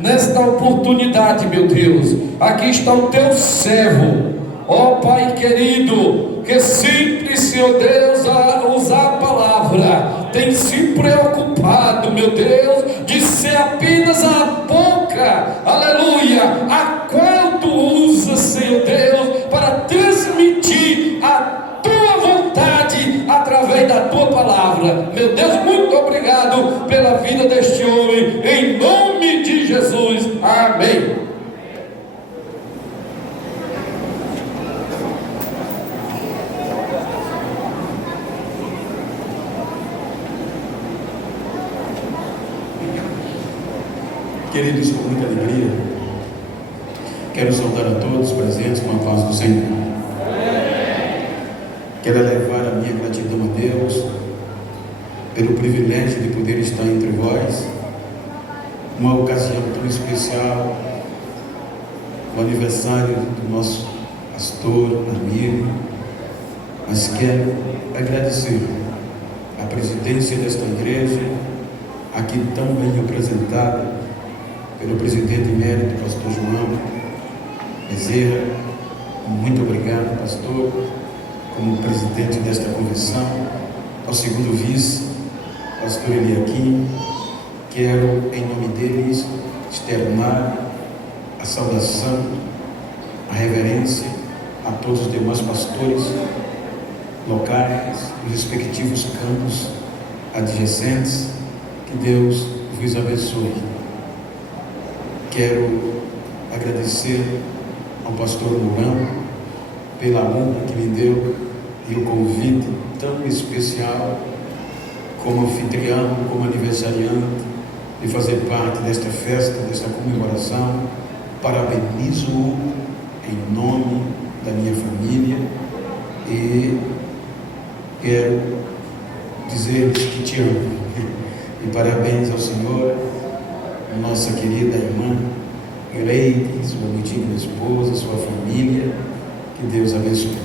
Nesta oportunidade, meu Deus, aqui está o teu servo, ó Pai querido, que sempre, Senhor Deus, a usar a palavra, tem se preocupado, meu Deus, de ser apenas a boca, aleluia, a qual tu usas, Senhor Deus, para transmitir a tua vontade através da tua palavra. Meu Deus, muito obrigado pela vida deste homem, em nome de Jesus, amém. Queridos, com muita alegria, quero saudar a todos presentes com a paz do Senhor. Quero elevar a minha gratidão a Deus pelo privilégio de poder estar entre vós, uma ocasião tão especial, o aniversário do nosso pastor, amigo, mas quero agradecer a presidência desta igreja, aqui tão bem apresentada pelo presidente emérito, pastor João Bezerra. Muito obrigado, pastor, como presidente desta convenção, ao segundo vice, pastor Eliakim. Quero, em nome deles, externar a saudação, a reverência a todos os demais pastores locais, os respectivos campos adjacentes. Que Deus vos abençoe. Quero agradecer ao pastor Mourão pela honra que me deu e o convite tão especial como anfitrião, como aniversariante, de fazer parte desta festa, desta comemoração. Parabenizo-o em nome da minha família e quero dizer-lhes que te amo. E parabéns ao Senhor, nossa querida irmã Gleide, sua antiga esposa, sua família. Que Deus abençoe.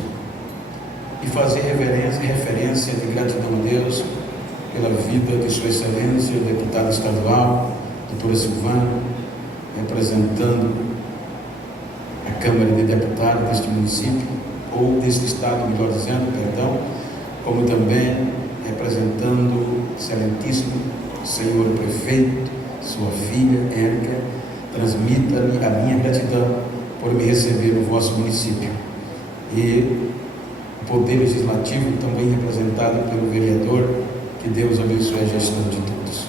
E fazer referência de gratidão a Deus pela vida de sua excelência, o deputado estadual, doutora Silvana, representando a Câmara de Deputados deste município, ou deste estado, melhor dizendo, perdão, como também representando o excelentíssimo senhor prefeito, sua filha Érica. Transmita-lhe a minha gratidão por me receber no vosso município. E o Poder Legislativo, também representado pelo vereador. Que Deus abençoe a gestão de todos.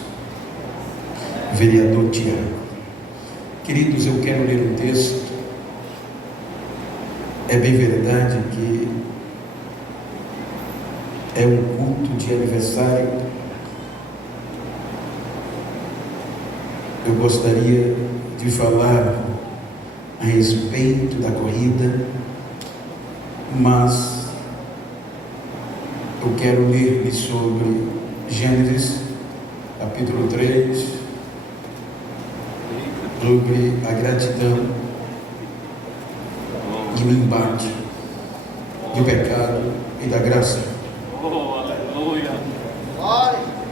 Vereador Tiago. Queridos, eu quero ler um texto. É bem verdade que é um culto de aniversário. Eu gostaria de falar a respeito da corrida, mas eu quero ler sobre Gênesis, capítulo 3, sobre a gratidão e o embate do pecado e da graça.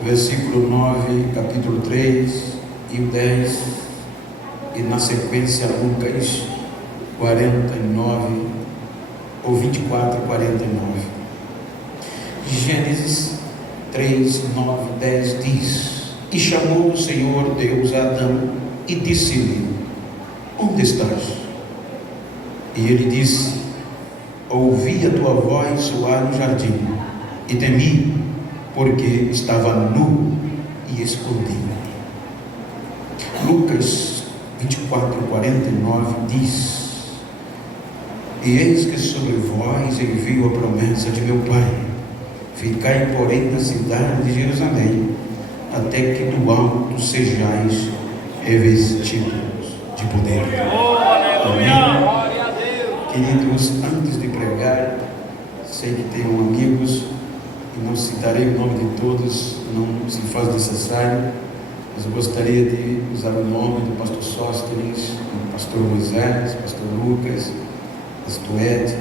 Versículo 9, capítulo 3 e o 10, e na sequência Lucas 49, ou 24, 49. Gênesis 3, 9, 10 diz: E chamou o Senhor Deus a Adão e disse-lhe: Onde estás? E ele disse: Ouvi a tua voz soar no jardim, e temi, porque estava nu e escondido. Lucas 24, 49 diz: E eis que sobre vós envio a promessa de meu Pai. Ficai, porém, na cidade de Jerusalém, até que do alto sejais revestidos de poder. Amém. Queridos, antes de pregar, sei que tenho amigos, e não citarei o nome de todos, não se faz necessário, mas eu gostaria de usar o nome do pastor Sóstenes, do pastor Moisés, pastor Lucas, pastor Ed,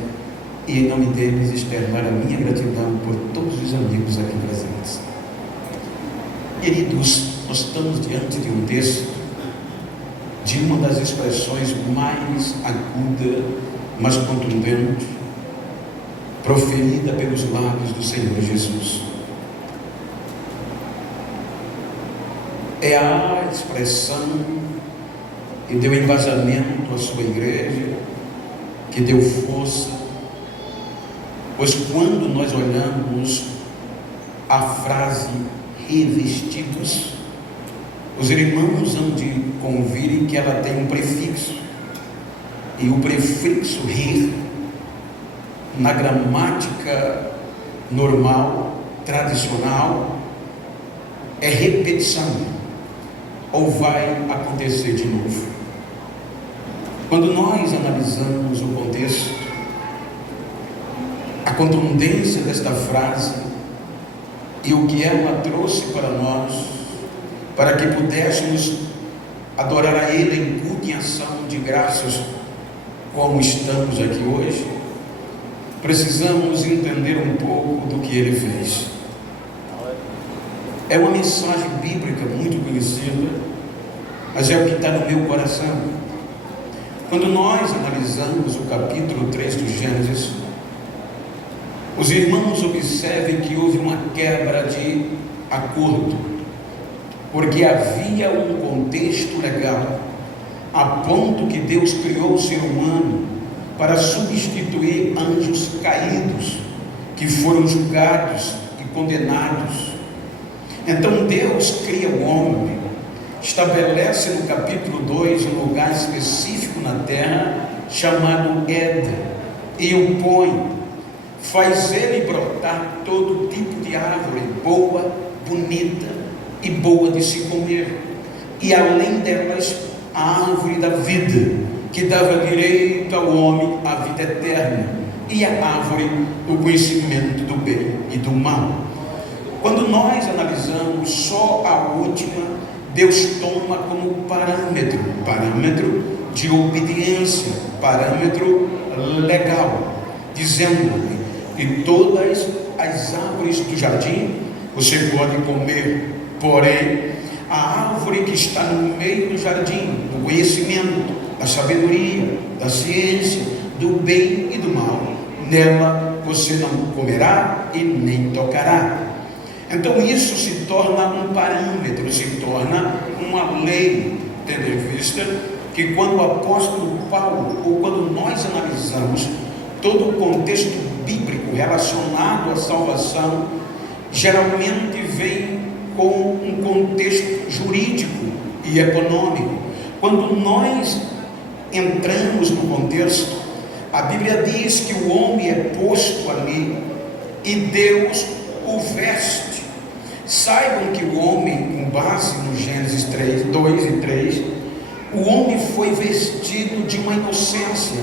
e em nome deles externar a minha gratidão por todos os amigos aqui presentes. Queridos, nós estamos diante de um texto de uma das expressões mais aguda, mais contundente, proferida pelos lábios do Senhor Jesus. É a expressão que deu embasamento à sua igreja, que deu força, pois quando nós olhamos a frase revestidos, os irmãos hão de convir que ela tem um prefixo, e o prefixo rir, na gramática normal, tradicional, é repetição, ou vai acontecer de novo. Quando nós analisamos o contexto, a contundência desta frase e o que ela trouxe para nós, para que pudéssemos adorar a Ele em culto e ação de graças, como estamos aqui hoje, precisamos entender um pouco do que Ele fez. É uma mensagem bíblica muito conhecida, mas é o que está no meu coração. Quando nós analisamos o capítulo 3 do Gênesis, os irmãos observem que houve uma quebra de acordo, porque havia um contexto legal, a ponto que Deus criou o ser humano para substituir anjos caídos, que foram julgados e condenados. Então Deus cria o homem, estabelece no capítulo 2 um lugar específico na terra, chamado Éden, e o põe, faz ele brotar todo tipo de árvore, boa, bonita e boa de se comer, e além delas, a árvore da vida, que dava direito ao homem à vida eterna, e a árvore do conhecimento do bem e do mal. Quando nós analisamos só a última, Deus toma como parâmetro de obediência, parâmetro legal, dizendo que todas as árvores do jardim você pode comer, porém a árvore que está no meio do jardim, do conhecimento, da sabedoria, da ciência, do bem e do mal, nela você não comerá e nem tocará. Então isso se torna um parâmetro, se torna uma lei, tendo em vista que quando o apóstolo Paulo, ou quando nós analisamos todo o contexto bíblico relacionado à salvação, geralmente vem com um contexto jurídico e econômico. Quando nós entramos no contexto, a Bíblia diz que o homem é posto ali e Deus o veste. Saibam que o homem, com base no Gênesis 3, 2 e 3, o homem foi vestido de uma inocência.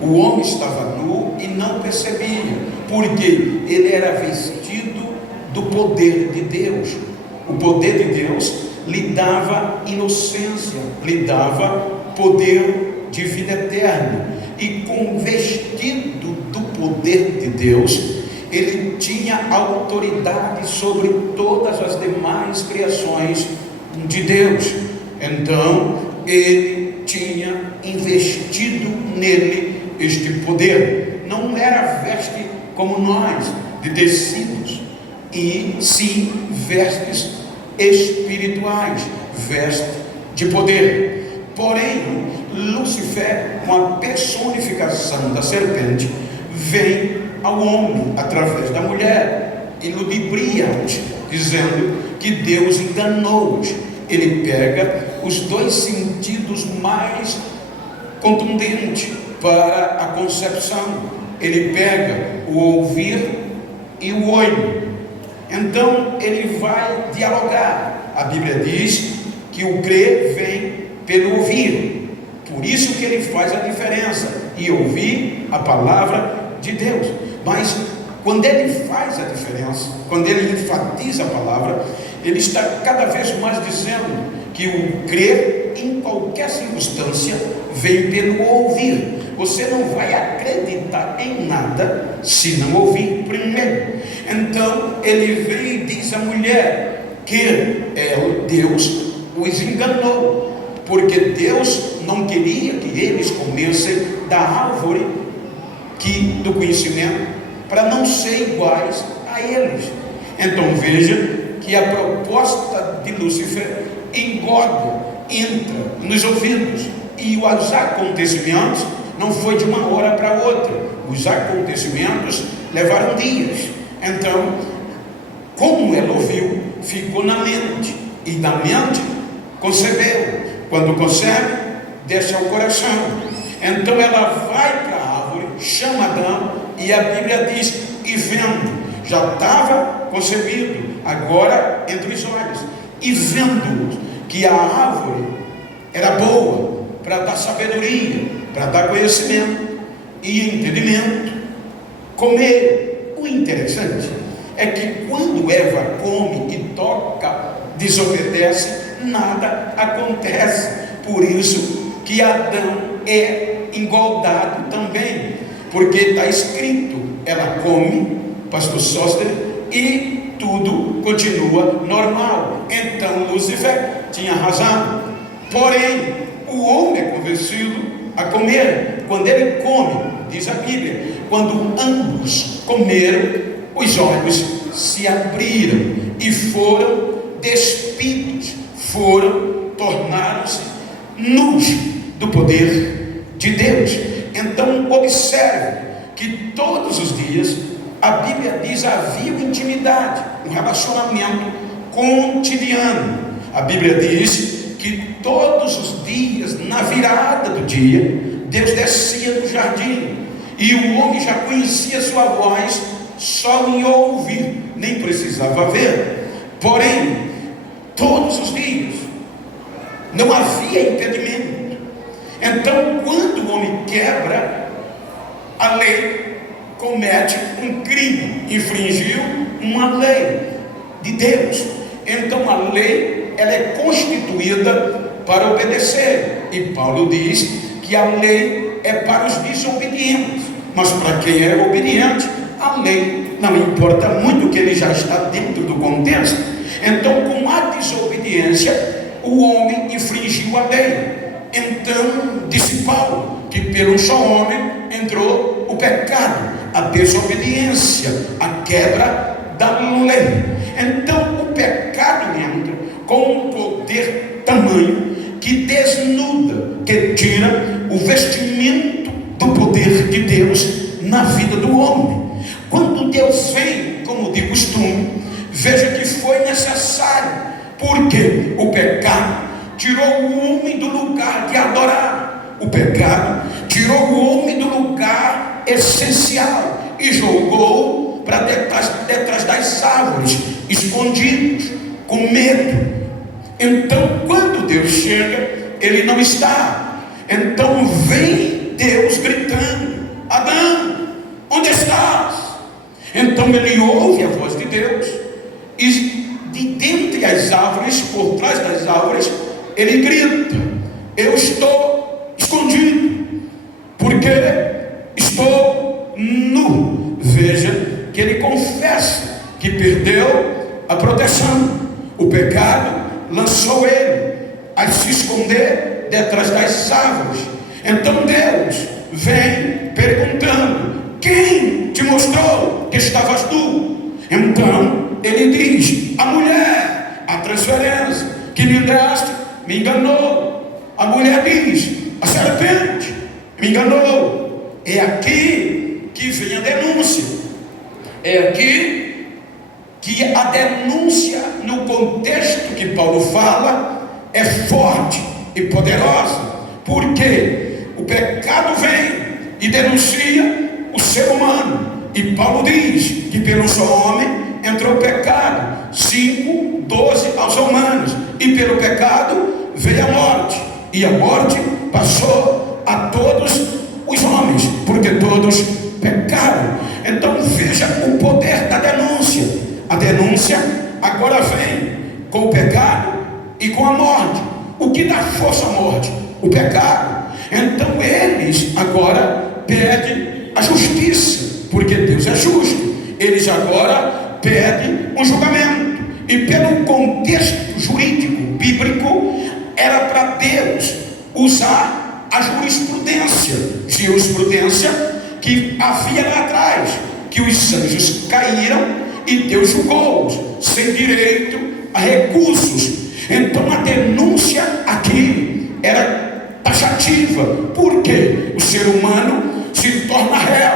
O homem estava nu e não percebia, porque ele era vestido do poder de Deus. O poder de Deus lhe dava inocência, lhe dava poder de vida eterna. E com vestido do poder de Deus, ele tinha autoridade sobre todas as demais criações de Deus. Então ele tinha investido nele este poder. Não era veste como nós, de tecidos, e sim vestes espirituais, veste de poder. Porém, Lúcifer, com a personificação da serpente, vem ao homem através da mulher e ludibria-os, dizendo que Deus enganou-os. Ele pega os dois sentidos mais contundentes para a concepção. Ele pega o ouvir e o olho. Então ele vai dialogar. A Bíblia diz que o crer vem pelo ouvir. Por isso que ele faz a diferença e ouvir a palavra de Deus. Mas quando ele faz a diferença, quando ele enfatiza a palavra, ele está cada vez mais dizendo que o crer em qualquer circunstância vem pelo ouvir. Você não vai acreditar em nada se não ouvir primeiro. Então ele vem e diz à mulher que Deus os enganou, porque Deus não queria que eles comessem da árvore do conhecimento, para não ser iguais a eles. Então veja que a proposta de Lúcifer entra nos ouvidos, e os acontecimentos não foi de uma hora para outra, os acontecimentos levaram dias. Então, como ela ouviu, ficou na mente, e da mente concebeu. Quando concebe, desce ao coração. Então ela vai para a árvore, chama Adão, e a Bíblia diz: e vendo, já estava concebido, agora entre os olhos, e vendo que a árvore era boa para dar sabedoria, para dar conhecimento e entendimento, comer. O interessante é que quando Eva come e toca, desobedece, nada acontece. Por isso que Adão é engordado também, porque está escrito, ela come, pastor Sóster, e tudo continua normal. Então Lúcifer tinha razão. Porém, o homem é convencido a comer. Quando ele come, diz a Bíblia, quando ambos comeram, os olhos se abriram e foram despidos, tornaram-se nus do poder de Deus. Então observe que todos os dias a Bíblia diz havia intimidade, um relacionamento cotidiano. A Bíblia diz que todos os dias, na virada do dia, Deus descia no jardim, e o homem já conhecia sua voz só em ouvir, nem precisava ver. Porém, todos os dias não havia impedimento. Então, quando o homem quebra a lei, comete um crime, infringiu uma lei de Deus. Então a lei, ela é constituída para obedecer, e Paulo diz que a lei é para os desobedientes, mas para quem é obediente, a lei não importa muito, que ele já está dentro do contexto. Então, com a desobediência, o homem infringiu a lei. Então disse Paulo que pelo um só homem entrou o pecado, a desobediência, a quebra da lei. Então o pecado entra com um poder tamanho que desnuda, que tira o vestimento do poder de Deus na vida do homem. Quando Deus vem, como de costume, veja que foi necessário, porque o pecado tirou o homem do lugar de adorar. O pecado tirou o homem do lugar essencial e jogou para detrás das árvores, escondidos, com medo. Então, quando Deus chega, ele não está. Então vem Deus gritando: Adão, onde estás? Então ele ouve a voz de Deus, e de dentre as árvores, por trás das árvores, ele grita: eu estou escondido, porque estou nu. Veja que ele confessa que perdeu a proteção. O pecado lançou ele a se esconder detrás das árvores. Então Deus vem perguntando: quem te mostrou que estavas nu? Então ele diz: a mulher, a transferência que me deste me enganou. A mulher diz: a serpente me enganou. É aqui que vem a denúncia. É aqui que a denúncia, no contexto que Paulo fala, é forte e poderosa. Porque o pecado vem e denuncia o ser humano. E Paulo diz que pelo só homem entrou o pecado. 5:12 aos Romanos. E pelo pecado veio a morte, e a morte passou a todos os homens, porque todos pecaram. Então veja o poder da denúncia. A denúncia agora vem com o pecado e com a morte. O que dá força à morte? O pecado. Então eles agora pedem a justiça, porque Deus é justo. Eles agora pedem um julgamento. E pelo contexto jurídico bíblico, era para Deus usar a jurisprudência que havia lá atrás, que os anjos caíram e Deus julgou-os sem direito a recursos. Então a denúncia aqui era taxativa, porque o ser humano se torna réu,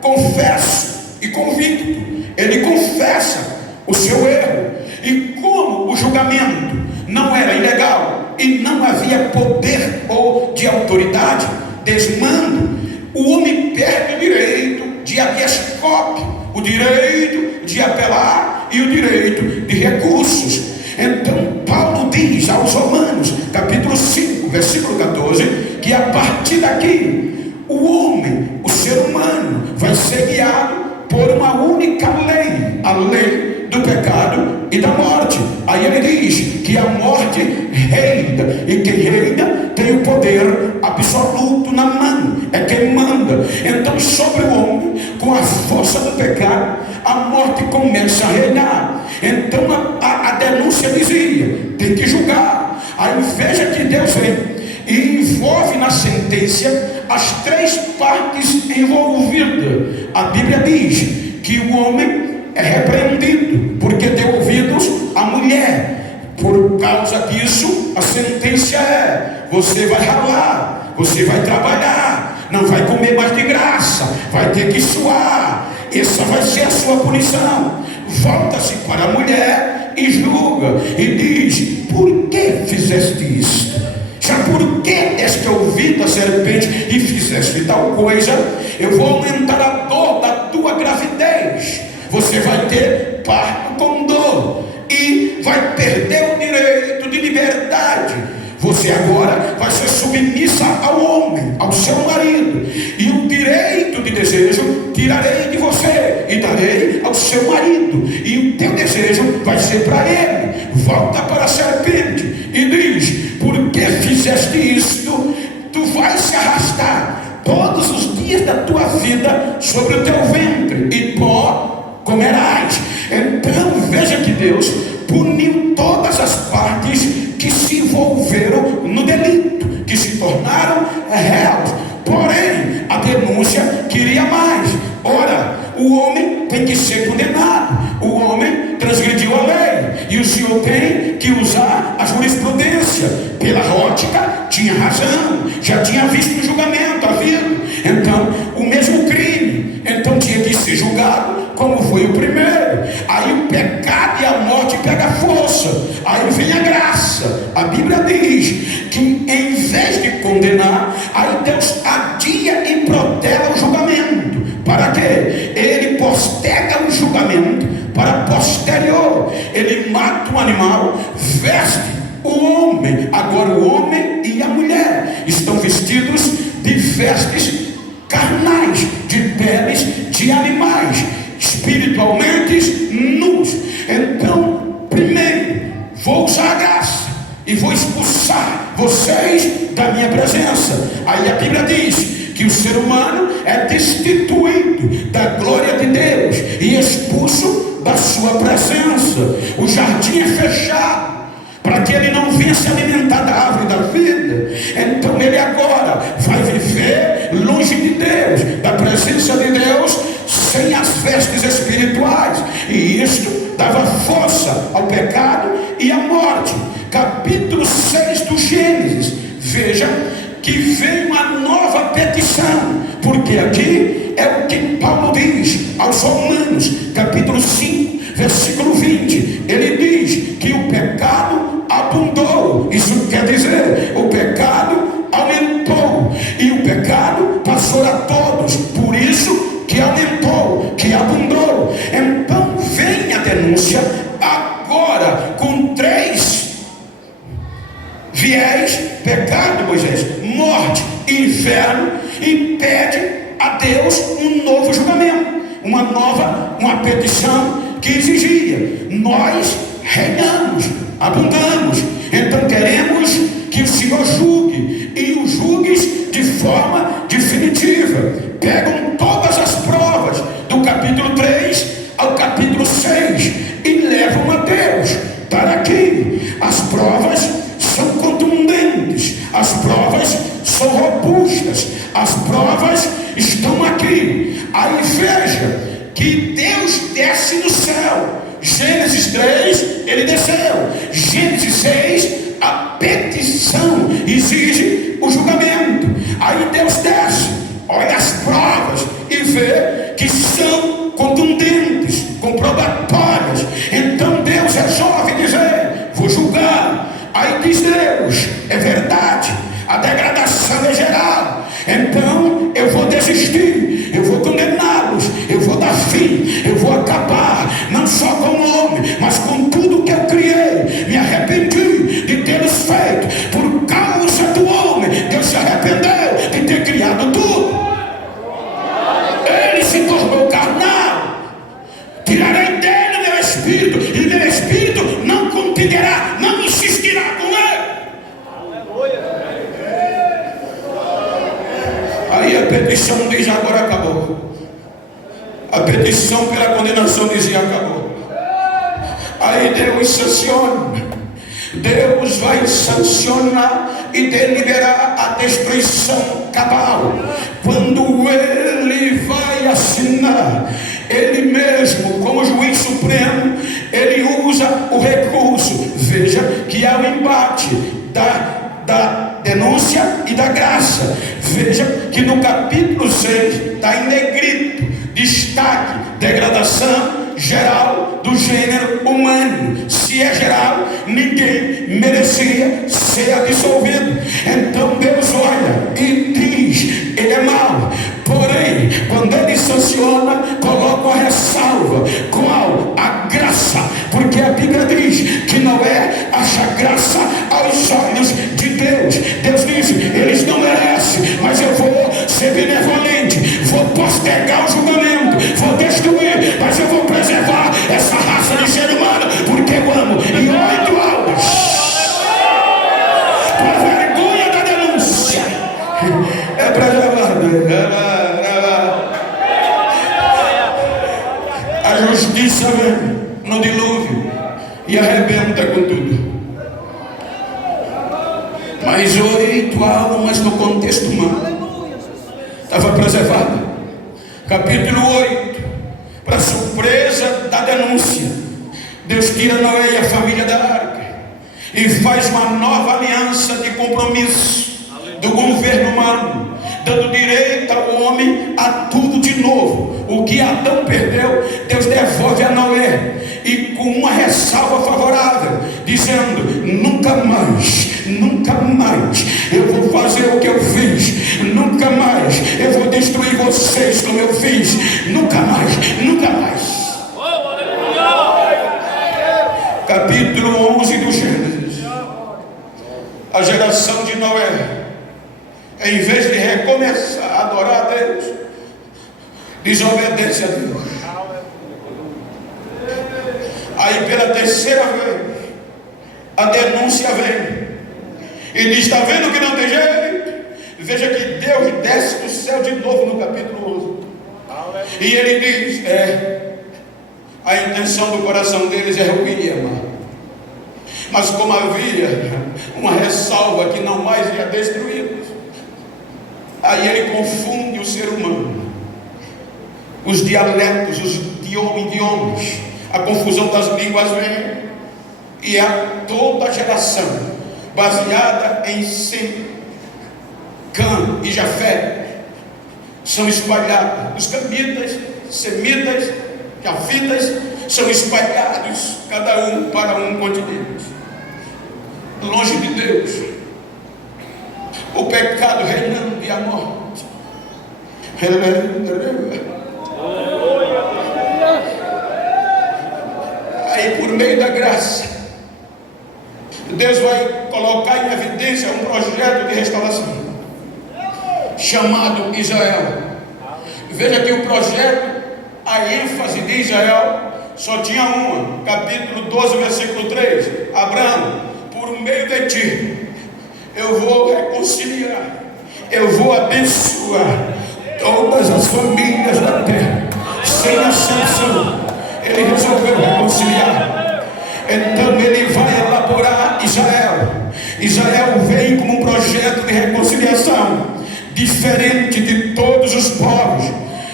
confesso e convicto. Ele confessa o seu erro, e como o julgamento não era ilegal e não havia poder ou de autoridade, desmando, o homem perde o direito de habeas corpus, o direito de apelar e o direito de recursos. Então Paulo diz aos Romanos, capítulo 5, versículo 14, que a partir daqui o homem, o ser humano, vai ser guiado por uma única lei, a lei do pecado e da morte. Aí ele diz que a morte reina, e quem reina tem o poder absoluto na mão, é quem manda. Então sobre o homem, com a força do pecado, a morte começa a reinar. Então a denúncia dizia, tem que julgar. Aí veja que Deus vem e envolve na sentença as três partes envolvidas. A Bíblia diz que o homem é repreendido porque deu ouvidos à mulher. Por causa disso, a sentença é: você vai ralar, você vai trabalhar, não vai comer mais de graça, vai ter que suar. Essa vai ser a sua punição. Volta-se para a mulher e julga e diz: por que fizeste isto? Já por que deste ouvido à serpente e fizeste tal coisa? Eu vou aumentar a dor da tua gravidez. Você vai ter parto com dor e vai perder o direito de liberdade. Você agora vai ser submissa ao homem, ao seu marido, e o direito de desejo tirarei de você e darei ao seu marido, e o teu desejo vai ser para ele. Volta para a serpente e diz: por que fizeste isto? Tu vais se arrastar todos os dias da tua vida sobre o teu ventre, e pó comerás. Então veja que Deus puniu todas as partes que se envolveram no delito, que se tornaram réus. Porém, a denúncia queria mais. Ora, o homem tem que ser condenado, o homem transgrediu a lei, e o Senhor tem que usar a jurisprudência. Pela ótica, tinha razão, já tinha visto o julgamento havido. Então, o mesmo crime, então tinha que ser julgado como foi o primeiro. Aí o pecado e a morte pegam força, aí vem a graça. A Bíblia diz que em vez de condenar, aí Deus adia e protela o julgamento. Para quê? Ele posterga o julgamento para posterior. Ele mata o animal, veste o homem. Agora o homem e a mulher estão vestidos de vestes carnais, de peles de animais, espiritualmente nus. Então, primeiro, vou usar a graça e vou expulsar vocês da minha presença. Aí a Bíblia diz que o ser humano é destituído da glória de Deus e expulso da sua presença. O jardim é fechado para que ele não venha se alimentar da árvore da vida. Então ele agora vai viver longe de Deus, da presença de Deus, sem as vestes espirituais, e isto dava força ao pecado e à morte. Capítulo 6 do Gênesis, veja que vem uma nova petição, porque aqui é o que Paulo diz aos Romanos, capítulo 5, versículo 20. Ele diz que o pecado abundou. Isso quer dizer, o pecado aumentou, e o pecado passou a todos, por isso que aumentou, que abundou. Então vem a denúncia agora com três viés: pecado, Moisés, morte e inferno, e pede a Deus um novo julgamento, uma petição que exigia: nós reinamos, abundamos, então queremos que o Senhor julgue, e o julgues de forma definitiva. Pegam todas as provas do capítulo 3 ao capítulo 6 e levam a Deus. Para aqui as provas são contundentes. provas são robustas, as provas estão aqui. Aí veja que Deus desce do céu. Gênesis 3, ele desceu. Gênesis 6, a petição exige o julgamento. Aí Deus desce, olha as provas e vê que são contundentes, comprobatórias. Então Deus resolve dizer: vou julgar. Aí diz Deus: é verdade, a degradação é geral, então eu vou desistir, eu vou condená-los, eu vou dar fim, eu vou acabar, não só com o homem, mas com tudo que eu criei. Me arrependi de tê-los feito. Por causa do homem, Deus se arrependeu de ter criado tudo. Ele se tornou carnal. Tirarei dele meu espírito, e meu espírito não contenderá, não insistirá com ele. Aí a petição diz: agora acabou. A petição pela condenação dizia: acabou. Aí Deus sanciona. Deus vai sancionar e deliberar a destruição cabal. Quando ele vai assinar, ele mesmo, como juiz supremo, ele usa o recurso. Veja que há um embate da denúncia e da graça. Veja que no capítulo 6 está em negrito, destaque: degradação geral do gênero humano. Se é geral, ninguém merecia ser absolvido. Então Deus olha e diz: ele é mau. Porém, quando ele sanciona, coloca uma ressalva. Qual? A graça. Porque a Bíblia diz que Noé acha graça aos olhos de Deus. Deus diz: eles não merecem, mas eu vou ser benevolente, vou postergar o julgamento, vou destruir, mas eu vou preservar essa raça de ser humano, porque eu amo. E 8 aulas, com a vergonha da denúncia, é preservada. A justiça vem no dilúvio e arrebenta com tudo. Mas 8 almas no contexto humano estava preservada. Capítulo 8, para surpresa da denúncia, Deus tira Noé e a família da arca e faz uma nova aliança de compromisso do governo humano, dando direito ao homem a tudo de novo. O que Adão perdeu, Deus devolve a Noé, e com uma ressalva favorável, dizendo: nunca mais eu vou fazer o que eu fiz, nunca mais eu vou destruir vocês como eu fiz, nunca mais. Capítulo 11 do Gênesis. A geração de Noé, em vez de recomeçar a adorar a Deus, desobedece a Deus. Aí pela terceira vez a denúncia vem e diz: está vendo que não tem jeito? Veja que Deus desce do céu de novo no capítulo 11. E ele diz: a intenção do coração deles é ruim e amar. Mas como havia uma ressalva que não mais ia destruí-los, aí ele confunde o ser humano, os dialetos, os idiomas, a confusão das línguas vem, e toda a geração baseada em Sem, Cã e Jafé são espalhados. Os camitas, semitas, jafitas são espalhados, cada um para um continente, longe de Deus, o pecado reinando e a morte. Aí por meio da graça, Deus vai colocar em evidência um projeto de restauração chamado Israel. Veja que o projeto, a ênfase de Israel só tinha uma. Capítulo 12, versículo 3: Abraão, por meio de ti eu vou reconciliar, eu vou abençoar todas as famílias da terra, sem exceção. Ele resolveu reconciliar. Então ele vai elaborar Israel. Israel vem como um projeto de reconciliação, diferente de todos os povos.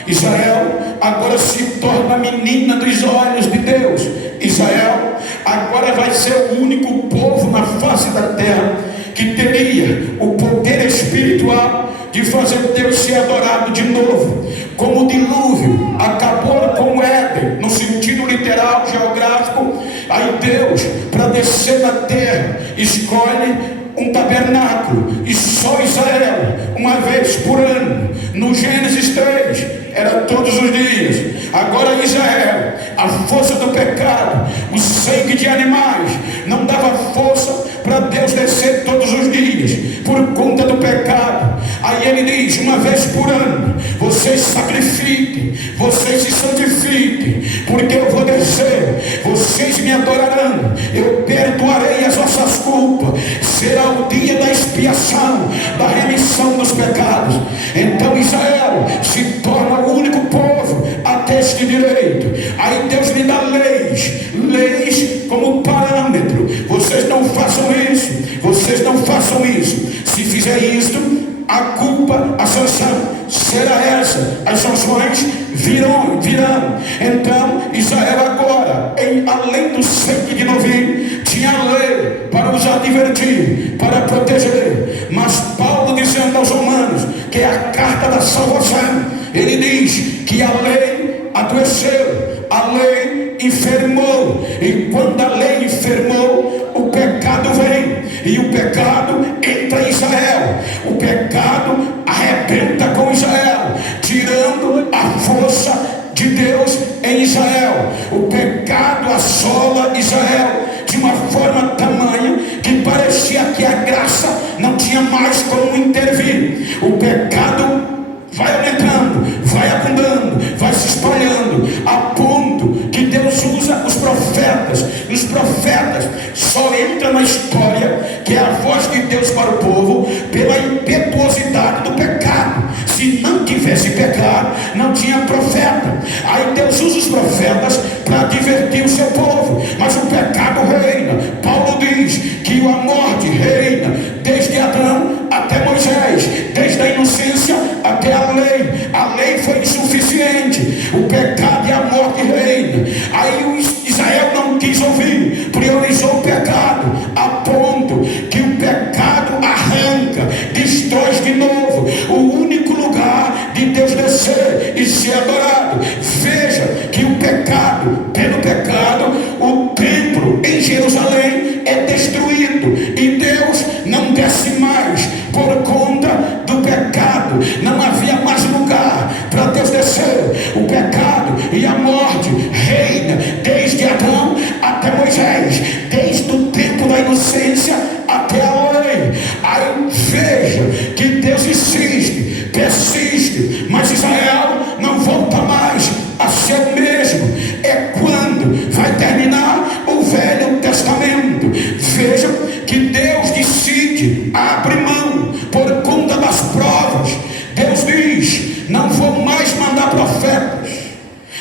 Israel agora se torna a menina dos olhos de Deus. Israel agora vai ser o único povo na face da terra que teria o poder espiritual de fazer Deus ser adorado de novo. Como o dilúvio acabou com o Éden, no sentido literal, geográfico, aí Deus, para descer na terra, escolhe um tabernáculo, e só Israel, uma vez por ano. No Gênesis 3, era todos os dias. Agora Israel, a força do pecado, o sangue de animais, não dava força para Deus descer todos os dias, por conta do pecado. Aí ele diz, uma vez por ano, vocês sacrifiquem, vocês se santifiquem, porque eu vou descer, vocês me adorarão, eu perdoarei as vossas culpas, será o dia da expiação, da remissão dos pecados. Então Israel se torna o único povo a ter este direito. Aí Deus lhe dá leis como parâmetro. Vocês não façam isso, vocês não façam isso. Se fizer isto, a culpa, a sanção será essa. As sanções virão. Então Israel agora, além do sangue de novinho, tinha lei para os advertir, para proteger. Mas Paulo, dizendo aos Romanos, que é a carta da salvação, ele diz que a lei adoeceu, a lei enfermou, e quando a lei enfermou, o pecado vem, e o pecado entra em Israel, o pecado arrebenta com Israel, tirando a força de Deus em Israel. O pecado assola Israel de uma forma tamanha que parecia que a graça não tinha mais como intervir. O pecado vai aumentando, vai abundando, vai se espalhando, a ponto que Deus usa os profetas. Os profetas só entram na história, que é a voz de Deus para o povo, pela impetuosidade do pecado. Se não tivesse pecado, não tinha profeta. Aí Deus usa os profetas para advertir o seu povo, mas o pecado reina. Paulo diz que a morte reina desde Adão até Moisés, desde a inocência até a lei. A lei foi insuficiente, o pecado e a morte reina. Aí Israel não quis ouvir, priorizou o pecado, a ponto que o pecado arranca, destrói de novo o único lugar de Deus descer e ser adorado. Veja que o pecado, pelo pecado, o templo em Jerusalém é destruído, e Deus não desce mais por conta do pecado. Não havia mais lugar para Deus descer. O pecado e a morte reina desde Adão até Moisés, desde o tempo da inocência até a lei. Aí veja que Deus insiste, persiste, mas Israel não volta mais a ser o mesmo. É quando vai terminar o Velho Testamento. Veja que Deus decide, abre mão por conta das provas. Deus diz, não vou mais mandar profetas,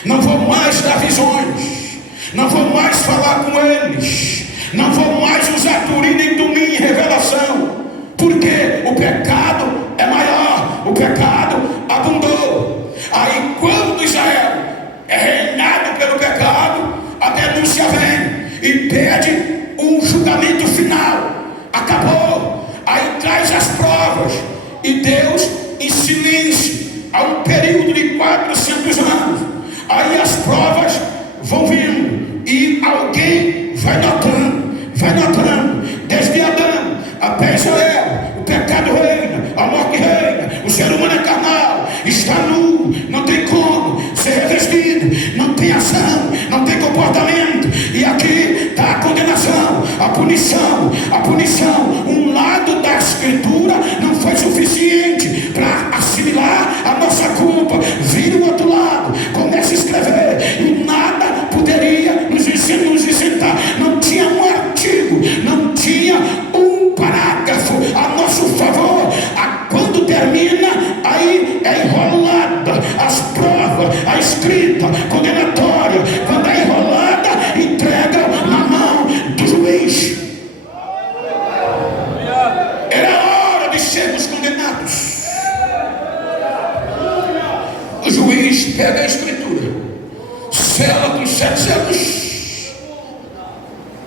não vou mais dar visões, não vou mais falar com eles, não vou mais usar Turina e Tumim em revelação, porque o pecado é maior, o pecado abundou. Aí quando Israel é reinado pelo pecado, a denúncia vem e pede um julgamento final. Acabou. Aí traz as provas, e Deus em silêncio, há um período de 400 anos. Aí as provas vão vindo, e alguém vai notando, desde Adão até Israel, o pecado reina, a morte reina, o ser humano é carnal, está nu, não tem como ser revestido, não tem ação, não tem comportamento. E aqui está a condenação, a punição. Um lado da escritura não foi suficiente para assimilar a nossa culpa. Vira o outro lado, começa a escrever, e nada poderia nos isentar. Não tinha um artigo, não condenados. O juiz pega a escritura, sela com 7 selos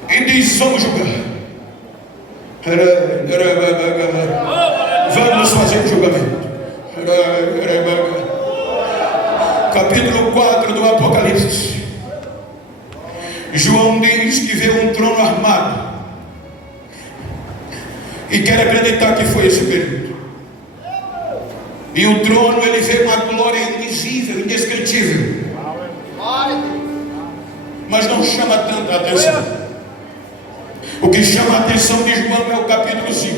e diz: vamos julgar. Vamos fazer o julgamento. Capítulo 4 do Apocalipse. João diz que vê um trono armado e quer acreditar que foi esse período. E o trono, ele vê uma glória indizível, indescritível, mas não chama tanta atenção. O que chama a atenção de João é o capítulo 5.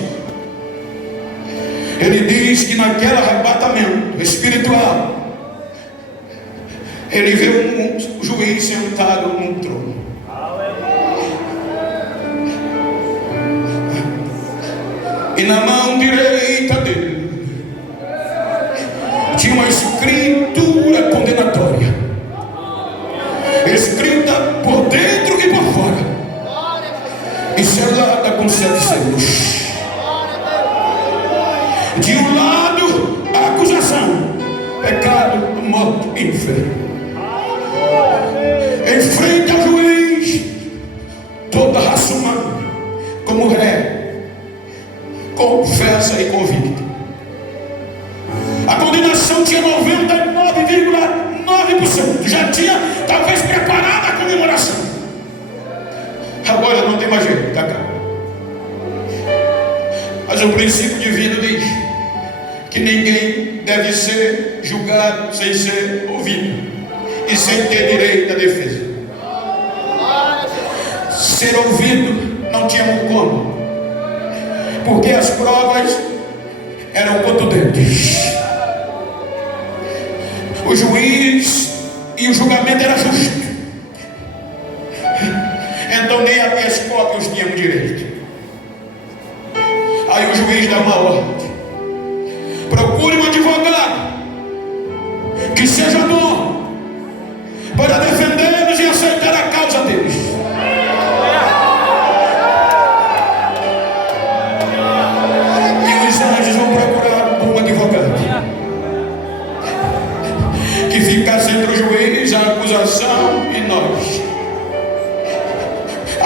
Ele diz que naquele arrebatamento espiritual, ele vê um juiz sentado num trono. E na mão direita dele tinha uma escritura condenatória, escrita por dentro e por fora, e selada com 7 selos. De um lado, a acusação: pecado, morte, inferno. Em frente ao juiz, toda a raça humana, como ré, confessa e convicta. A condenação tinha 99,9%. Já tinha talvez preparado a comemoração. Agora não tem mais jeito, tá cá. Mas o princípio divino diz que ninguém deve ser julgado sem ser ouvido e sem ter direito à defesa. Ser ouvido não tinha como, porque as provas eram contundentes. O juiz e o julgamento era justo. Então nem habeas corpus tínhamos direito. Aí o juiz dá uma ordem: procure um advogado que seja bom para defendê-los e aceitar a causa deles. E os anjos vão procurar um advogado que ficasse entre o juiz, a acusação e nós.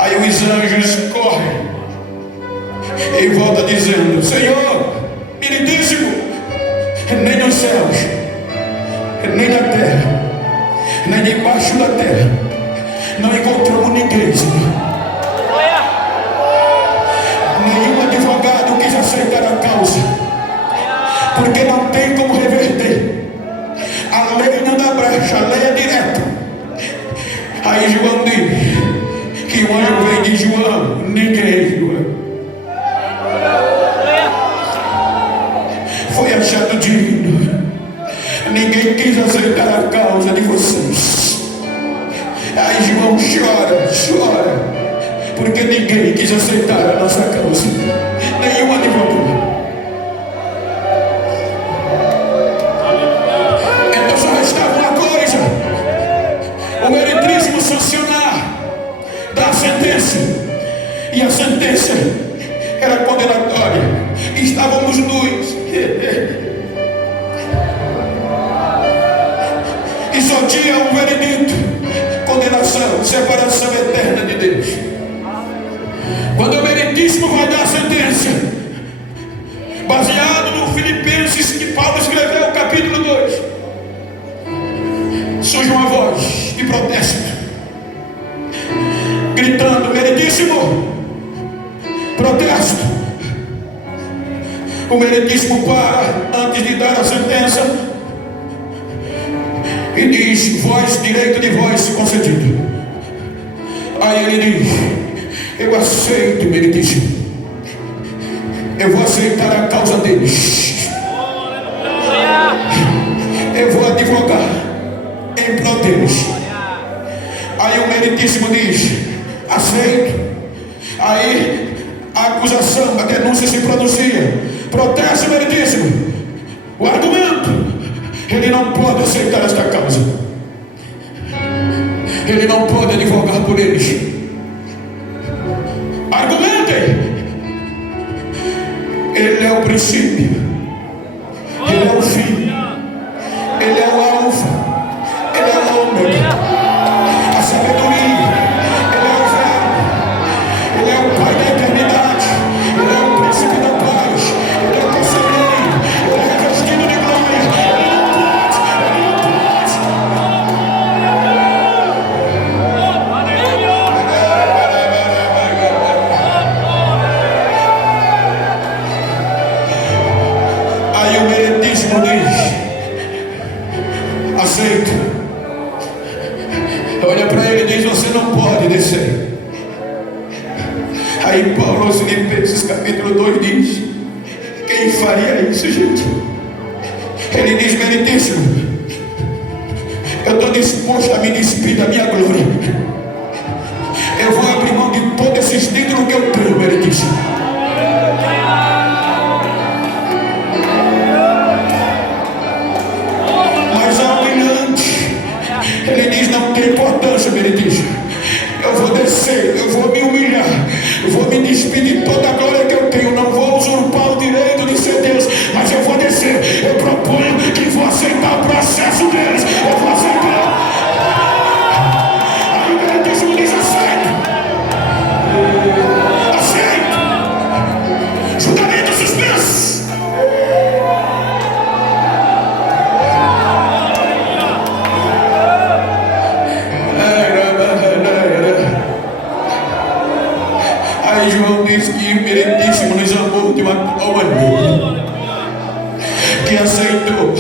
Aí os anjos correm e voltam dizendo: Senhor, meritíssimo, nem nos céus, nem na terra, nem debaixo da terra, não encontramos ninguém, Senhor. Nenhum advogado quis aceitar a causa, porque não tem como reverter. A lei não dá brecha, a lei é direta. Aí João diz que o anjo vem de João: ninguém, João, foi achado digno. Ninguém quis aceitar a causa de vocês. Aí João chora, porque ninguém quis aceitar a nossa causa. Nenhum advogado. Então só restava uma coisa: o meretríssimo sancionar da sentença. E a sentença era condenatória. Estávamos nus. E só tinha um veredito: condenação, separação eterna de Deus. Quando o meritíssimo vai dar a sentença, baseado no Filipenses que Paulo escreveu, capítulo 2, surge uma voz de protesto, gritando: meritíssimo, protesto. O meritíssimo para antes de dar a sentença e diz: voz, direito de voz concedido. Aí ele diz: eu aceito, meritíssimo, eu vou aceitar a causa deles, eu vou advogar em prol deles. Aí o meritíssimo diz: aceito. Aí a acusação, a denúncia se pronuncia: protesto, meritíssimo, o argumento: ele não pode aceitar esta causa, ele não pode advogar por eles. Argumentem. Ele é o princípio, aceita. Olha para ele e diz: você não pode descer. Aí Paulo aos Filipenses capítulo 2 diz: quem faria isso, gente? Ele diz: meritíssimo, eu estou disposto a me despir da minha glória. Eu vou abrir mão de todos esses títulos que eu tenho, meritíssimo. Mas ao brilhante, ele diz: não tem importância, meritíssimo. Eu vou descer, eu vou me humilhar, eu vou me despedir de toda a glória que eu tenho. Não vou usurpar o direito de ser Deus, mas eu vou descer. Eu proponho que vou aceitar o processo deles. Eu vou aceitar. Aí o meritíssimo diz: aceita. Aceita. Julgamento suspenso. Aí João diz que o meritíssimo nos amou de uma tal maneira que aceitou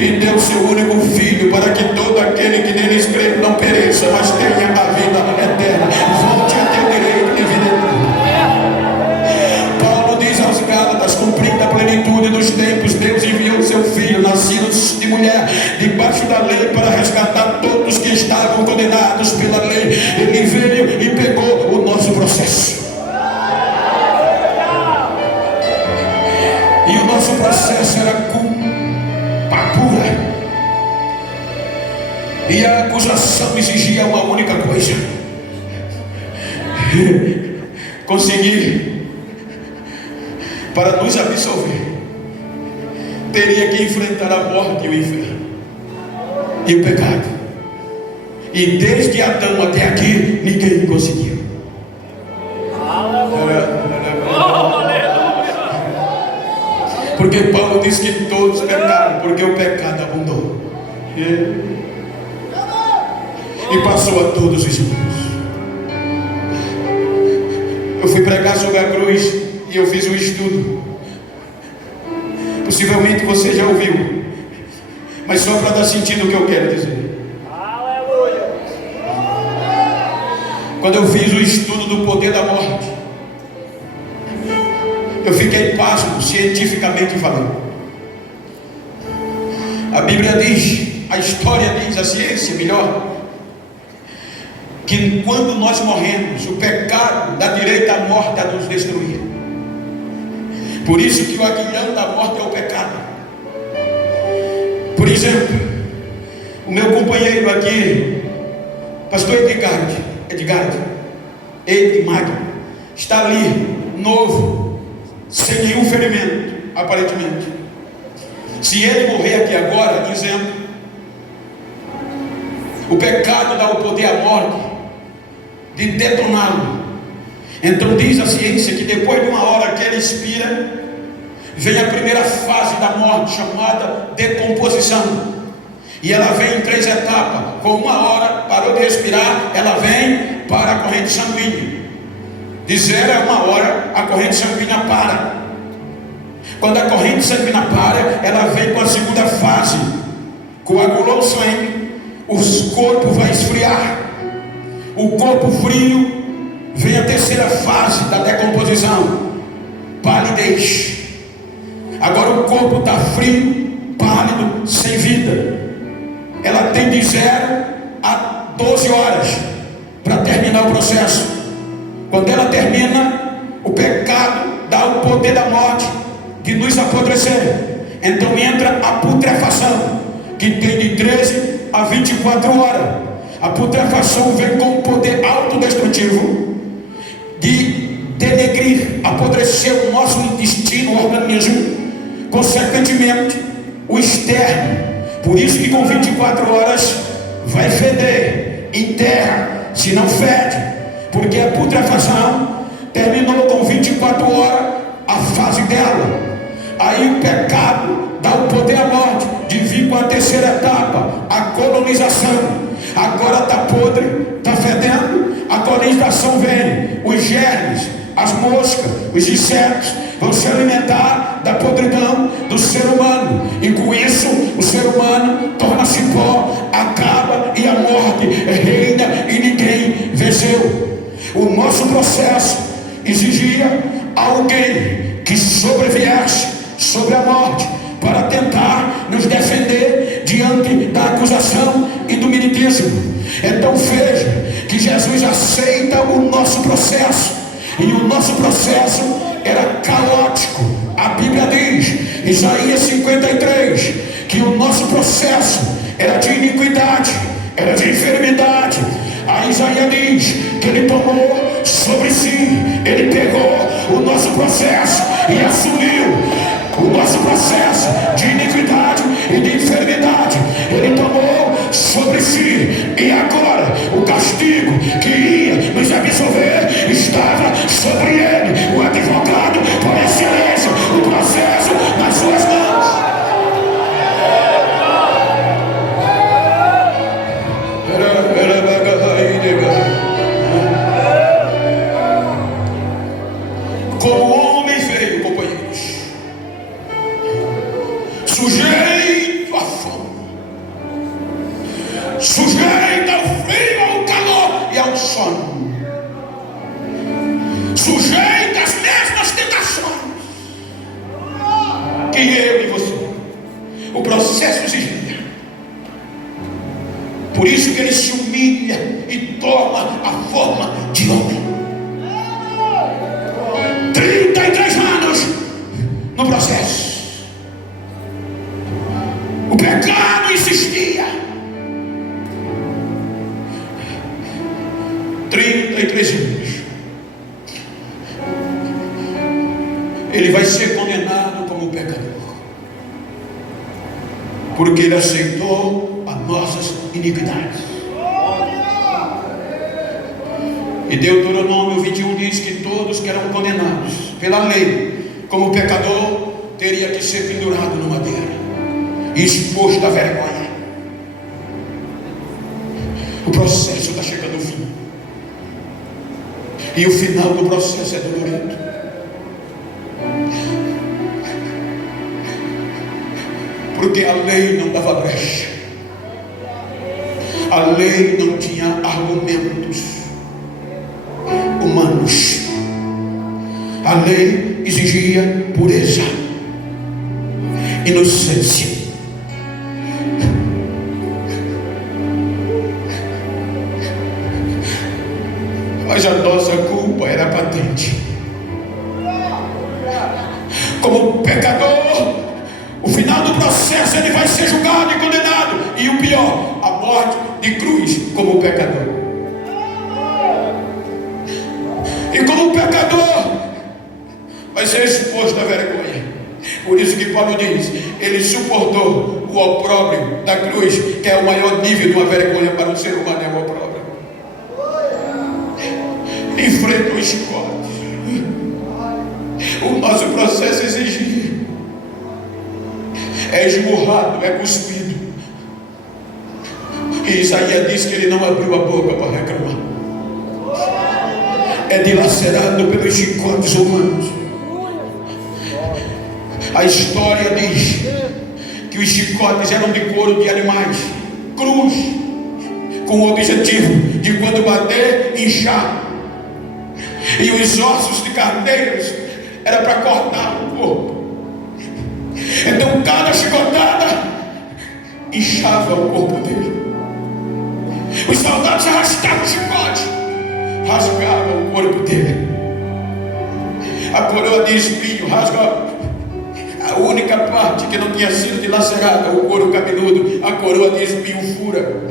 e deu seu único filho, para que todo aquele que nele crê não pereça, mas tenha a vida eterna. Volte a ter o direito de vida eterna. Paulo diz aos Gálatas: cumprindo a plenitude dos tempos, Deus enviou seu filho, nascido de mulher, debaixo da lei, para resgatar todos que estavam condenados pela lei. Ele veio e pegou o nosso processo. E o nosso processo era culpa pura. E a acusação exigia uma única coisa: conseguir. Para nos absolver, teria que enfrentar a morte e o inferno e o pecado. E desde Adão até aqui ninguém conseguiu. Porque Paulo diz que todos pecaram, porque o pecado abundou e passou a todos os irmãos. Eu fui pregar sobre a cruz e eu fiz um estudo. Possivelmente você já ouviu, mas só para dar sentido ao que eu quero dizer. Aleluia. Quando eu fiz o estudo do poder da morte, eu fiquei pasmo, cientificamente falando. A Bíblia diz, a história diz, a ciência melhor, que quando nós morremos, o pecado dá direito à morte a nos destruir. Por isso que o aguilhão da morte é o pecado. Por exemplo, o meu companheiro aqui, pastor Edgard, está ali, novo, sem nenhum ferimento, aparentemente. Se ele morrer aqui agora, dizendo, o pecado dá o poder à morte de detoná-lo. Então diz a ciência que depois de uma hora que ele expira, vem a primeira fase da morte, chamada decomposição. E ela vem em 3 etapas. Com 1 hora, parou de respirar, ela vem para a corrente sanguínea. De 0 a 1 hora, a corrente sanguínea para. Quando a corrente sanguínea para, ela vem com a segunda fase. Coagulou o sangue, o corpo vai esfriar. O corpo frio, vem a terceira fase da decomposição, palidez. Agora o corpo está frio, pálido, sem vida. Ela tem de 0 a 12 horas para terminar o processo. Quando ela termina, o pecado dá o poder da morte de nos apodrecer. Então entra a putrefação, que tem de 13 a 24 horas. A putrefação vem com um poder autodestrutivo de denegrir, apodrecer o nosso intestino, o organismo, consequentemente o externo. Por isso que com 24 horas vai feder, enterra, se não fede, porque a putrefação terminou com 24 horas a fase dela. Aí o pecado dá o poder à morte de vir com a terceira etapa, a colonização. Agora está podre, está fedendo, a colonização vem, os germes, as moscas, os insetos vão se alimentar da podridão do ser humano, e com isso o ser humano toma O nosso processo exigia alguém que sobreviesse sobre a morte para tentar nos defender diante da acusação e do militismo. Então veja que Jesus aceita o nosso processo, e o nosso processo era caótico. A Bíblia diz, Isaías 53, que o nosso processo era de iniquidade, era de enfermidade. A Isaías diz que ele tomou sobre si, ele pegou o nosso processo e assumiu o nosso processo de iniquidade e de enfermidade. Ele tomou sobre si, e agora o castigo que ia nos absolver estava sobre ele. O advogado por excelência, o processo nas suas mãos. Como homem veio, companheiros, sujeito à fome, sujeito ao frio, ao calor e ao sono, sujeito às mesmas tentações que eu e você. O processo exigia. Por isso que ele se humilha e toma a forma de homem. 33 anos no processo. O pecado insistia. 33 anos. Ele vai ser condenado como pecador, porque ele aceitou as nossas iniquidades. E Deuteronômio 21 diz que todos que eram condenados pela lei como pecador teria que ser pendurado no madeira e exposto à vergonha. O processo está chegando ao fim, e o final do processo é dolorido. Porque a lei não dava brecha, a lei não tinha argumentos humanos. A lei exigia pureza, inocência. Mas a nossa culpa era patente. Como pecador, o final do processo ele vai ser julgado e condenado. E o pior, a morte de cruz como pecador. E como pecador vai ser exposto à vergonha. Por isso que Paulo diz, ele suportou o opróbrio da cruz, que é o maior nível de uma vergonha para um ser humano, é o opróbrio. Enfrentou os chicotes. O nosso processo exigia. É esmurrado, é cuspido. E Isaías diz que ele não abriu a boca para reclamar. É dilacerado pelos chicotes humanos. A história diz que os chicotes eram de couro de animais, cruz, com o objetivo de quando bater, inchar. E os ossos de carneiros era para cortar o corpo. Então cada chicotada inchava o corpo dele. Os soldados arrastavam o chicote, rasgavam o corpo dele. A coroa de espinho rasga a única parte que não tinha sido dilacerada, o couro cabeludo. A coroa de espinho fura.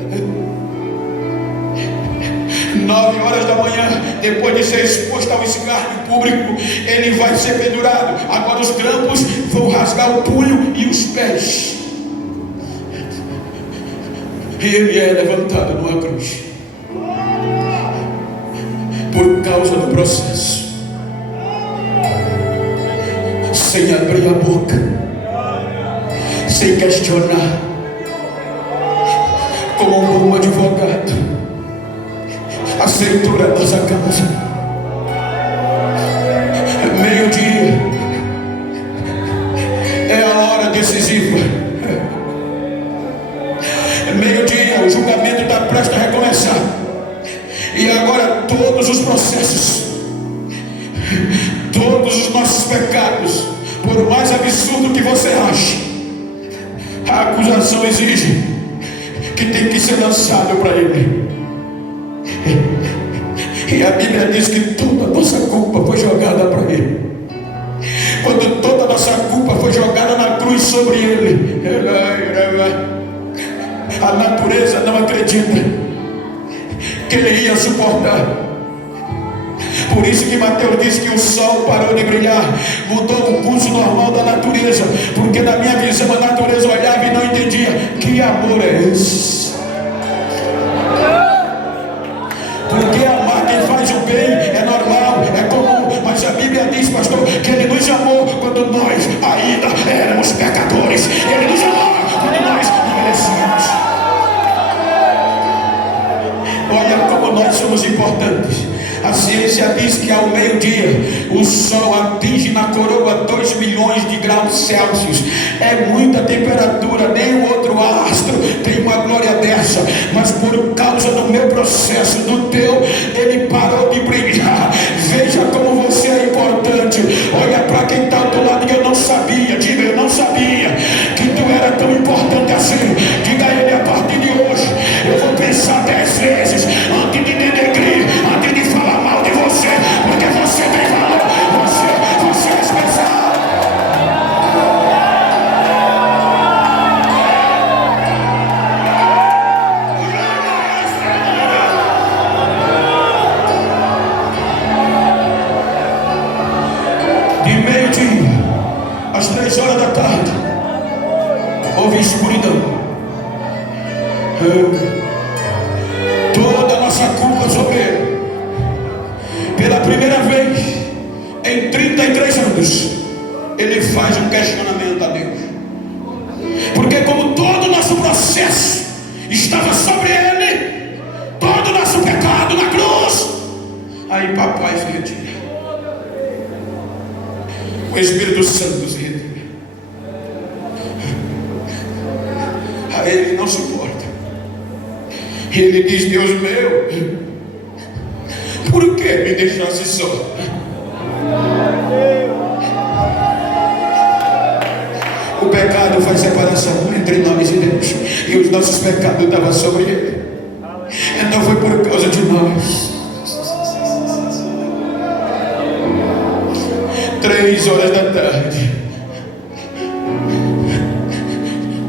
9 horas da manhã, depois de ser exposto ao escárnio público, ele vai ser pendurado. Agora os grampos vão rasgar o punho e os pés. E ele é levantado numa cruz. Por causa do processo, sem abrir a boca, sem questionar, como um bom advogado, aceitou a nossa causa. Meio-dia é a hora decisiva. Meio-dia, o julgamento está prestes a recomeçar. E agora todos os processos absurdo que você acha, a acusação exige que tem que ser lançado para Ele. E a Bíblia diz que toda a nossa culpa foi jogada para Ele. Quando toda a nossa culpa foi jogada na cruz sobre Ele, a natureza não acredita que Ele ia suportar. Por isso que Mateus diz que o sol parou de brilhar, mudou o curso normal da natureza, porque na minha visão a natureza olhava e não entendia. Que amor é esse? Porque amar quem faz o bem é normal, é comum, mas a Bíblia diz, pastor, que Ele nos amou quando nós ainda éramos pecadores. Ele nos amou quando nós não merecíamos. Olha como nós somos importantes. A ciência diz que ao meio-dia o sol atinge na coroa 2 milhões de graus Celsius. É muita temperatura, nem o outro astro tem uma glória dessa. Mas por causa do meu processo, do teu, ele parou de brilhar. Veja como você é importante. Olha para quem está ao teu lado e eu não sabia. Diga, eu não sabia que tu era tão importante assim. Diga a ele, a partir de hoje eu vou pensar 10 vezes antes de denegrir, antes de falar mal de você, porque você tem valor, você é especial. De meio-dia às 3 horas da tarde houve escuridão. Toda a nossa culpa sobre Ele. Pela primeira vez em 33 anos, Ele faz um questionamento a Deus. Porque como todo o nosso processo estava sobre Ele, todo o nosso pecado na cruz, aí papai se retira. O Espírito Santo se retira. A Ele não suporta. Ele diz, Deus meu, por que me deixasse só? O pecado faz separação entre nós e Deus, e os nossos pecados estavam sobre Ele. Então foi por causa de nós. 3 horas da tarde,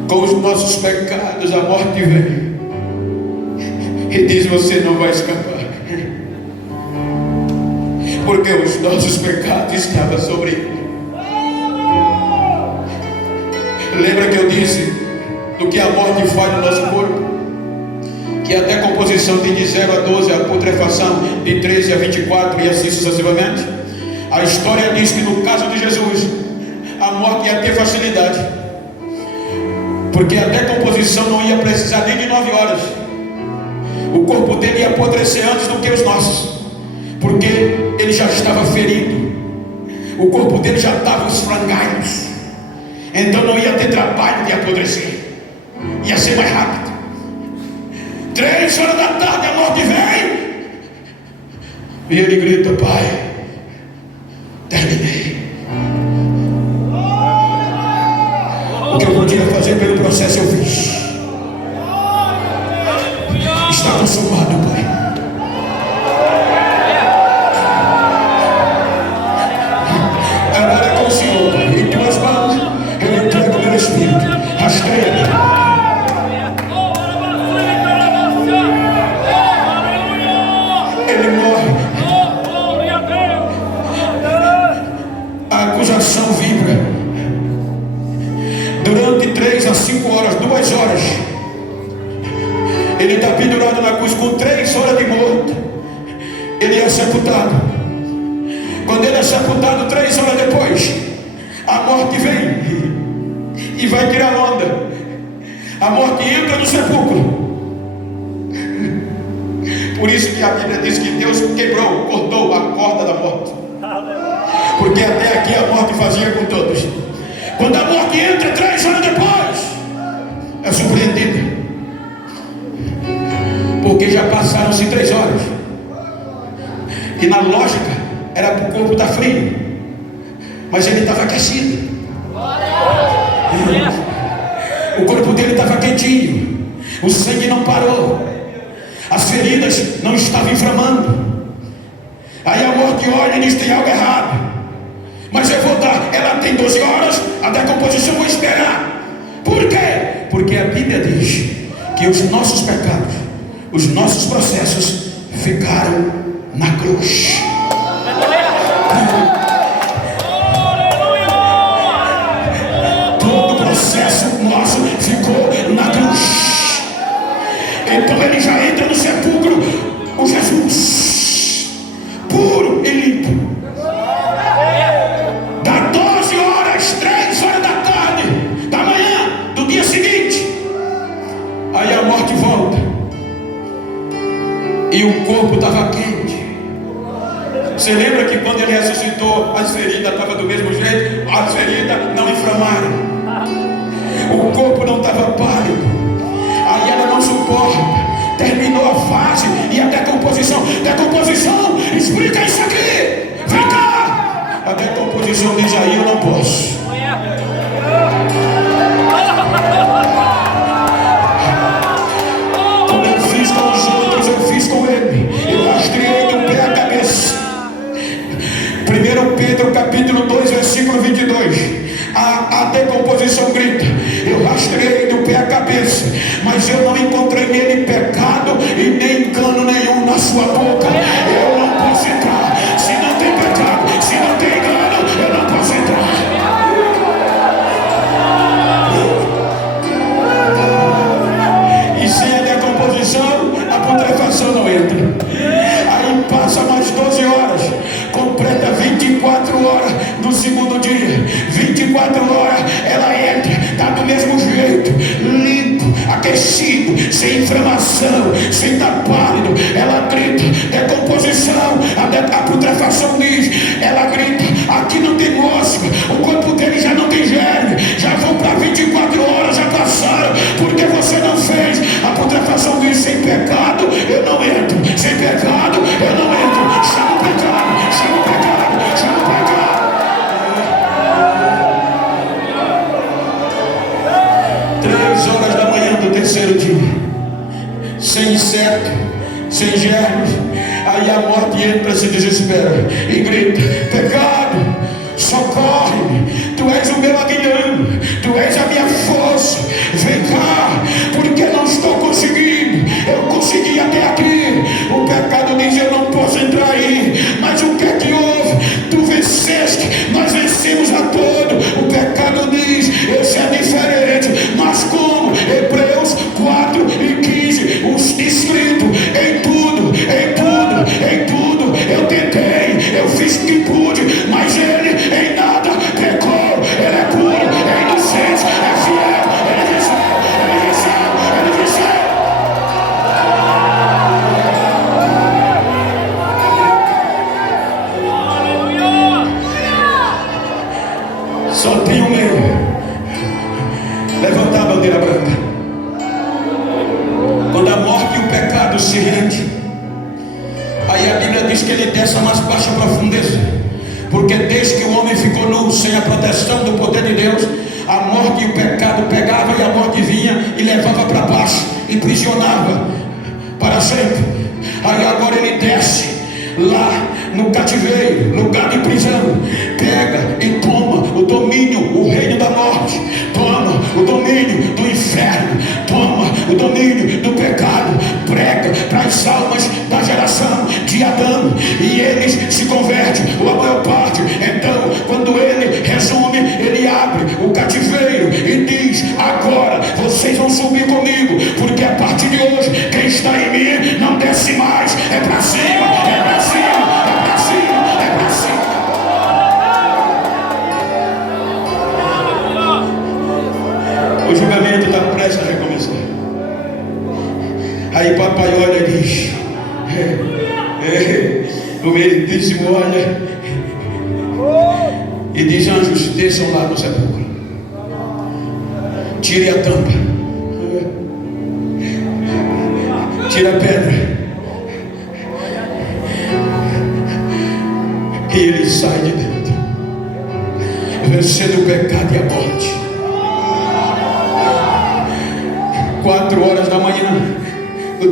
com os nossos pecados, a morte veio e diz, você não vai escapar, porque os nossos pecados estavam sobre Ele. Lembra que eu disse do que a morte faz no nosso corpo? Que até a composição tem de 0 a 12, a putrefação de 13 a 24 e assim sucessivamente. A história diz que no caso de Jesus, a morte ia ter facilidade, porque até a composição não ia precisar nem de 9 horas. O corpo dele ia apodrecer antes do que os nossos, porque ele já estava ferido, o corpo dele já estava os frangalhos. Então não ia ter trabalho de apodrecer, ia ser mais rápido. 3 horas da tarde a morte vem e ele grita, pai, terminei. O que eu podia fazer pelo processo eu fiz. Está consumado, pai. Agora é com o Senhor, pai. Em tuas mãos eu entrego o meu espírito. Rastreia-me. Ele morre. A acusação vibra. Durante 3 a 5 horas, 2 horas, ele está pendurado na cruz com 3 horas de morto. Ele é sepultado. Quando ele é sepultado, 3 horas depois, a morte vem e vai tirar onda. A morte entra no sepulcro. Por isso que a Bíblia diz que Deus quebrou, cortou a corda da morte, porque até aqui a morte fazia com todos. Quando a morte entra 3 horas depois, é surpreendida, porque já passaram-se 3 horas. E na lógica era para o corpo estar frio, mas ele estava aquecido. O corpo dele estava quietinho, o sangue não parou, as feridas não estavam inflamando. Aí a morte olha e diz: tem algo errado, mas eu vou dar. Ela tem 12 horas, a decomposição vou esperar. Por quê? Porque a Bíblia diz que os nossos pecados, os nossos processos ficaram na cruz. Todo o processo nosso ficou na cruz. Então ele já entra no sepulcro, o Jesus puro e limpo. Dá 12 horas, 3 horas da tarde da manhã do dia seguinte, aí a morte volta e o corpo estava quente. Você lembra que quando ele ressuscitou, as feridas estavam do mesmo jeito? As feridas não inflamaram, o corpo não estava pálido. Aí ela não suporta, terminou a fase e a decomposição. Decomposição, explica isso aqui, vem cá. A decomposição diz: aí eu não posso. Como eu fiz com os outros, eu fiz com ele. Eu rastreei do pé à cabeça. 1 Pedro capítulo 2 versículo 22. A decomposição grita: eu rastreei do pé à cabeça, mas eu não encontrei nele pecado e nem engano nenhum na sua boca. Eu não posso entrar. Se não tem pecado, se não tem engano, eu não posso entrar. E sem a decomposição, a putrefação não entra. Aí passa mais 12 horas, completa 24 horas no segundo dia. 24 horas ela entra, está do mesmo jeito, limpo, aquecido, sem inflamação, sem estar pálido. Ela grita: decomposição. A putrefação diz, ela grita: aqui não tem mosca, o corpo dele já não tem germe, já vão para 24 horas, já passaram, porque você não fez. A putrefação diz: sem pecado eu não entro, sem pecado eu não entro. Chama o pecado, chama o pecado, chama o pecado. 3 horas da manhã do terceiro dia, sem inseto, sem germes. Aí a morte entra, se desespera e grita: pecado, socorre-me, tu és o meu aguilhão, tu és a minha força, vem cá, porque não estou conseguindo. Eu consegui até aqui. O pecado diz: eu não posso entrar aí. Mas o que é que houve? Tu venceste, nós vencemos a todo. O pecado diz: esse é diferente. Mas como? Hebreus 4:15, os escrito: em tudo, em tudo, em tudo eu tentei, eu fiz o que pude, mas ele em nada pecou. Ele é puro, é inocente, é fiel, ele venceu, ele venceu, ele venceu. Só tem um meio: levantar a bandeira branca. Quando a morte e o pecado se rendem, aí a Bíblia diz que ele desce a mais baixa profundeza, porque desde que o homem ficou nu, sem a proteção do poder de Deus, a morte e o pecado pegavam e a morte vinha e levava para baixo e prisionava para sempre. Aí agora ele desce lá no cativeiro, lugar de prisão, pega e toma o domínio, o reino da morte, toma o domínio do inferno, toma o domínio do pecado, prega para as almas da geração de Adão, e eles se convertem, a maior parte. Então, quando ele resume, ele abre o cativeiro e diz: agora vocês vão subir comigo, porque a partir de hoje quem está em mim não desce mais, é para cima, é para cima, é para cima, é para cima. O julgamento está prestes a recomeçar. Aí papai olha e diz: o Meritíssimo olha e diz: anjos, desçam lá no sepulcro, tire a tampa, tire a pedra. E ele sai de dentro, vencendo o pecado e a morte.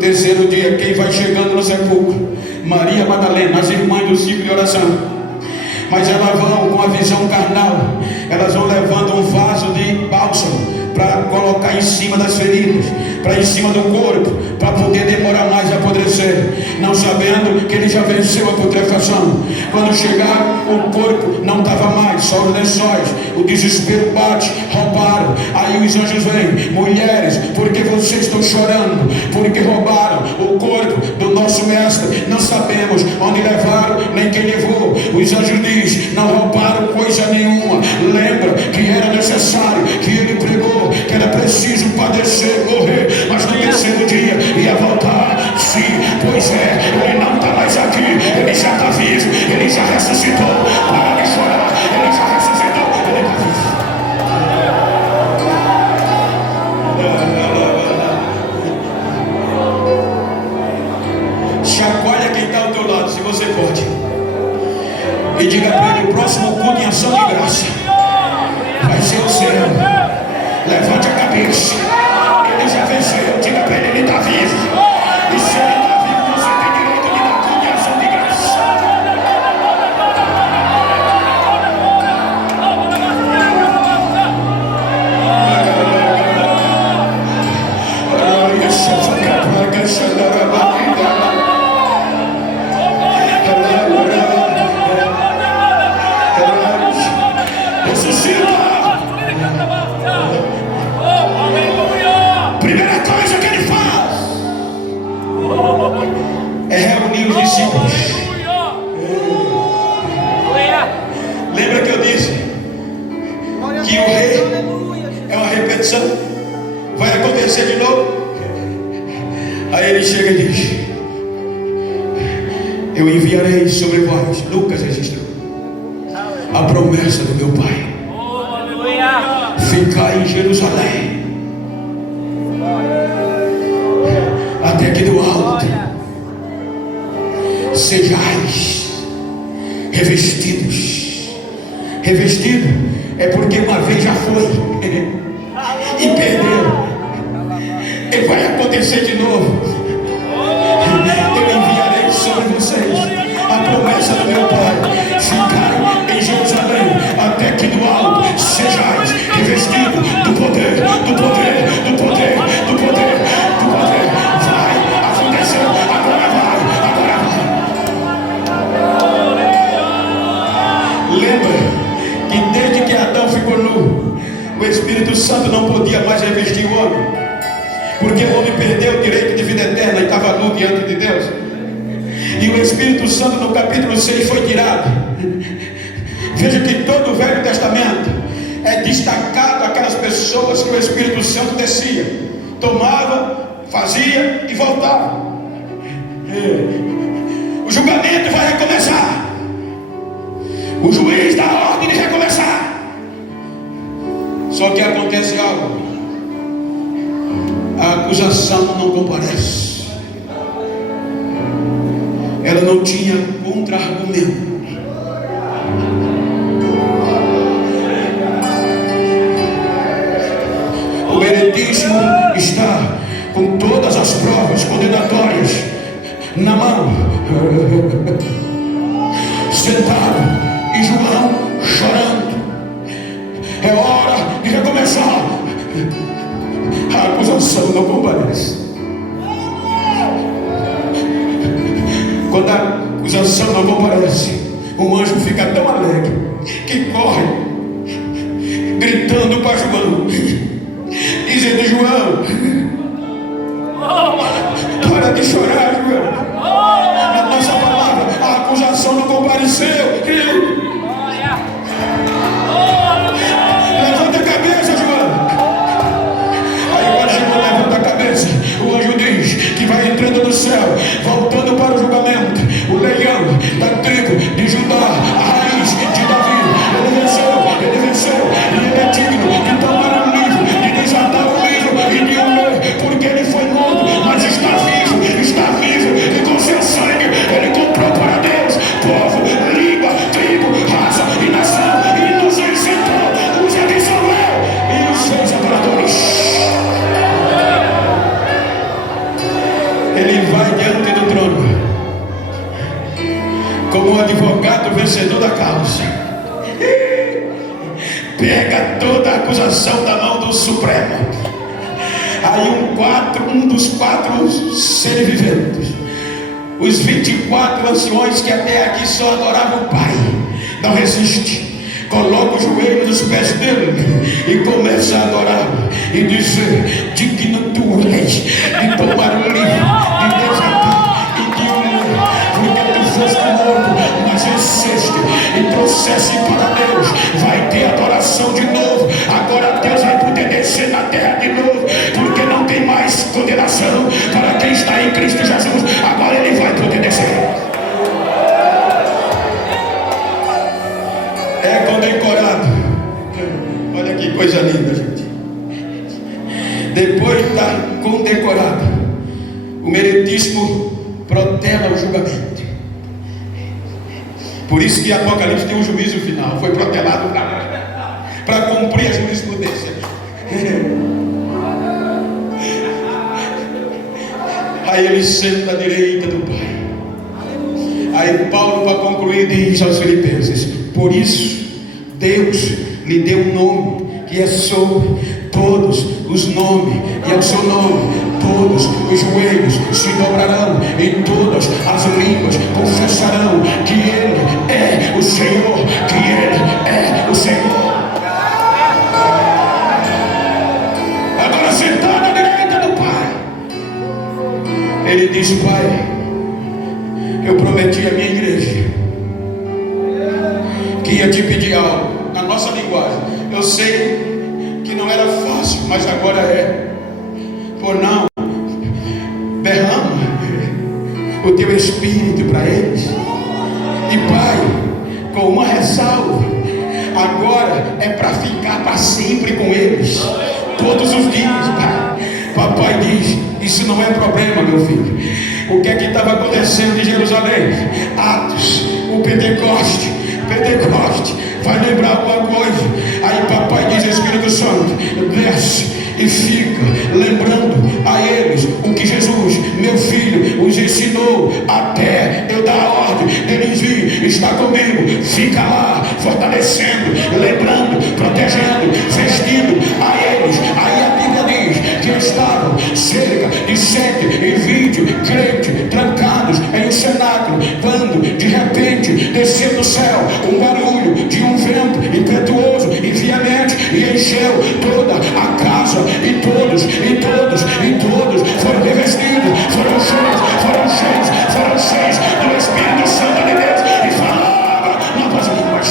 terceiro dia, quem vai chegando no sepulcro? Maria Madalena, as irmãs do ciclo de oração. Mas elas vão com a visão carnal, elas vão levando um vaso de bálsamo para colocar em cima das feridas, para em cima do corpo, para poder demorar mais a apodrecer, não sabendo que ele já venceu a putrefação. Quando chegaram, o corpo não estava mais, só os lençóis. O desespero bate, roubaram. Aí os anjos vêm: mulheres, por que vocês estão chorando? Porque roubaram o corpo do nosso mestre. Não sabemos onde levaram, nem quem levou. Os anjos dizem: não roubaram coisa nenhuma. Lembra que era necessário, que ele pregou, que era preciso padecer, morrer, mas no terceiro dia ia voltar. Sim, pois é, ele não está mais aqui, ele já está vivo, ele já ressuscitou. Para de chorar, ele já ressuscitou, ele está vivo. Chacoalha quem está ao teu lado, se você pode, e diga para ele: o próximo culto em ação de graça vai ser o seu. Levante a cabeça, ele já venceu. Diga para ele: ele está vivo. E se ele está vivo, você tem direito de dar culto em ação de graça. Primeira coisa que ele faz é reunir os discípulos. Lembra que eu disse que o rei é uma repetição? Vai acontecer de novo? Aí ele chega e diz: eu enviarei sobre vós, Lucas registrou, a promessa do meu Pai. Ficar em Jerusalém, até que do alto sejais revestidos. Revestido é porque uma vez já foi e perdeu, e vai acontecer de novo. Eu enviarei sobre vocês a promessa do meu Pai. Ficai em Jerusalém, até que do alto sejais revestidos do poder, do poder, do poder, do poder, do poder. Vai acontecer, agora vai. Lembra que desde que Adão ficou nu, o Espírito Santo não podia mais revestir o homem, porque o homem perdeu o direito de vida eterna e estava nu diante de Deus. E o Espírito Santo no capítulo 6 foi tirado. Veja que todo o Velho Testamento é destacado aquelas pessoas que o Espírito Santo descia, tomava, fazia e voltava. O julgamento vai recomeçar. O juiz dá a ordem de recomeçar. Só que acontece algo: a acusação não comparece. Ela não tinha contra-argumento. O veredicto está com todas as provas condenatórias na mão, sentado, e João chorando. É hora de recomeçar. A acusação não comparece. Quando a acusação não comparece, o anjo fica tão alegre que corre, gritando para João, dizendo: João, para de chorar, João. Na nossa palavra, a acusação não compareceu. Levanta a cabeça, João. Aí quando João levanta a cabeça, o anjo diz que vai entrando no céu, voltando para o julgamento, o leão da tribo de Judá, a raiz de Davi. Ele venceu, e ele é digno de tomar supremo. Aí um dos 4 seres viventes, os 24 anciões que até aqui só adoravam o Pai, não resiste, coloca o joelho nos pés dele e começa a adorá-lo e dizer: digno tu és de tomar o livro, de desatar e de o ler, porque tu foste morto, mas resististe e trouxeste para Deus. Vai ter adoração de novo. Agora Deus vai poder descer na terra de novo, porque não tem mais condenação para quem está em Cristo Jesus. Agora Ele vai poder descer. É condecorado. Olha que coisa linda, gente. Depois de estar condecorado, o meritíssimo protela o julgamento. Por isso que Apocalipse tem um juízo final. Foi protelado para cumprir a jurisprudência. Aí ele senta à direita do Pai. Aí Paulo, para concluir, diz aos Filipenses: por isso Deus lhe deu um nome que é sobre todos os nomes, e ao seu nome todos os joelhos se dobrarão e todas as línguas confessarão que Ele é o Senhor, que Ele é o Senhor. Agora sentado à direita do Pai, ele diz: Pai, eu prometi à minha igreja que ia te pedir algo. Na nossa linguagem, eu sei que não era fácil, mas agora é. Por não, derrama o teu espírito para eles. E Pai, com uma ressalva, agora é para ficar para sempre com eles, todos os dias, Pai. Papai diz: isso não é problema, meu filho. O que é que estava acontecendo em Jerusalém? Atos, o Pentecoste vai lembrar alguma coisa. Aí papai diz: Espírito Santo, desce e fica lembrando a eles o que Jesus, meu filho, os ensinou, até eu dar a ordem deles vir. Está comigo, fica lá, fortalecendo, lembrando, protegendo, vestindo a eles. Aí a Bíblia diz que estavam cerca de 120 crentes trancados em um cenáculo, quando de repente desceu do céu um barulho de um vento impetuoso e veemente e encheu toda a casa, e todos foram revestidos, foram cheios do Espírito Santo de Deus e falaram novas línguas.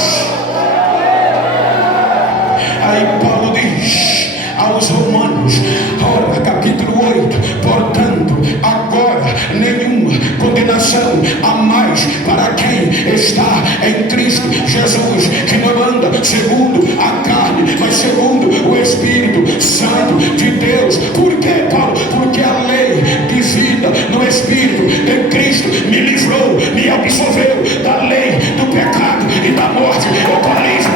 Aí Paulo diz aos Romanos, capítulo 8: portanto, agora nenhuma condenação há mais para quem está em Cristo Jesus, que não anda segundo a carne, mas segundo o Espírito Santo de Deus. Por que, Paulo? Porque a lei de vida no Espírito de Cristo me livrou, me absolveu da lei do pecado e da morte. Eu estou livre.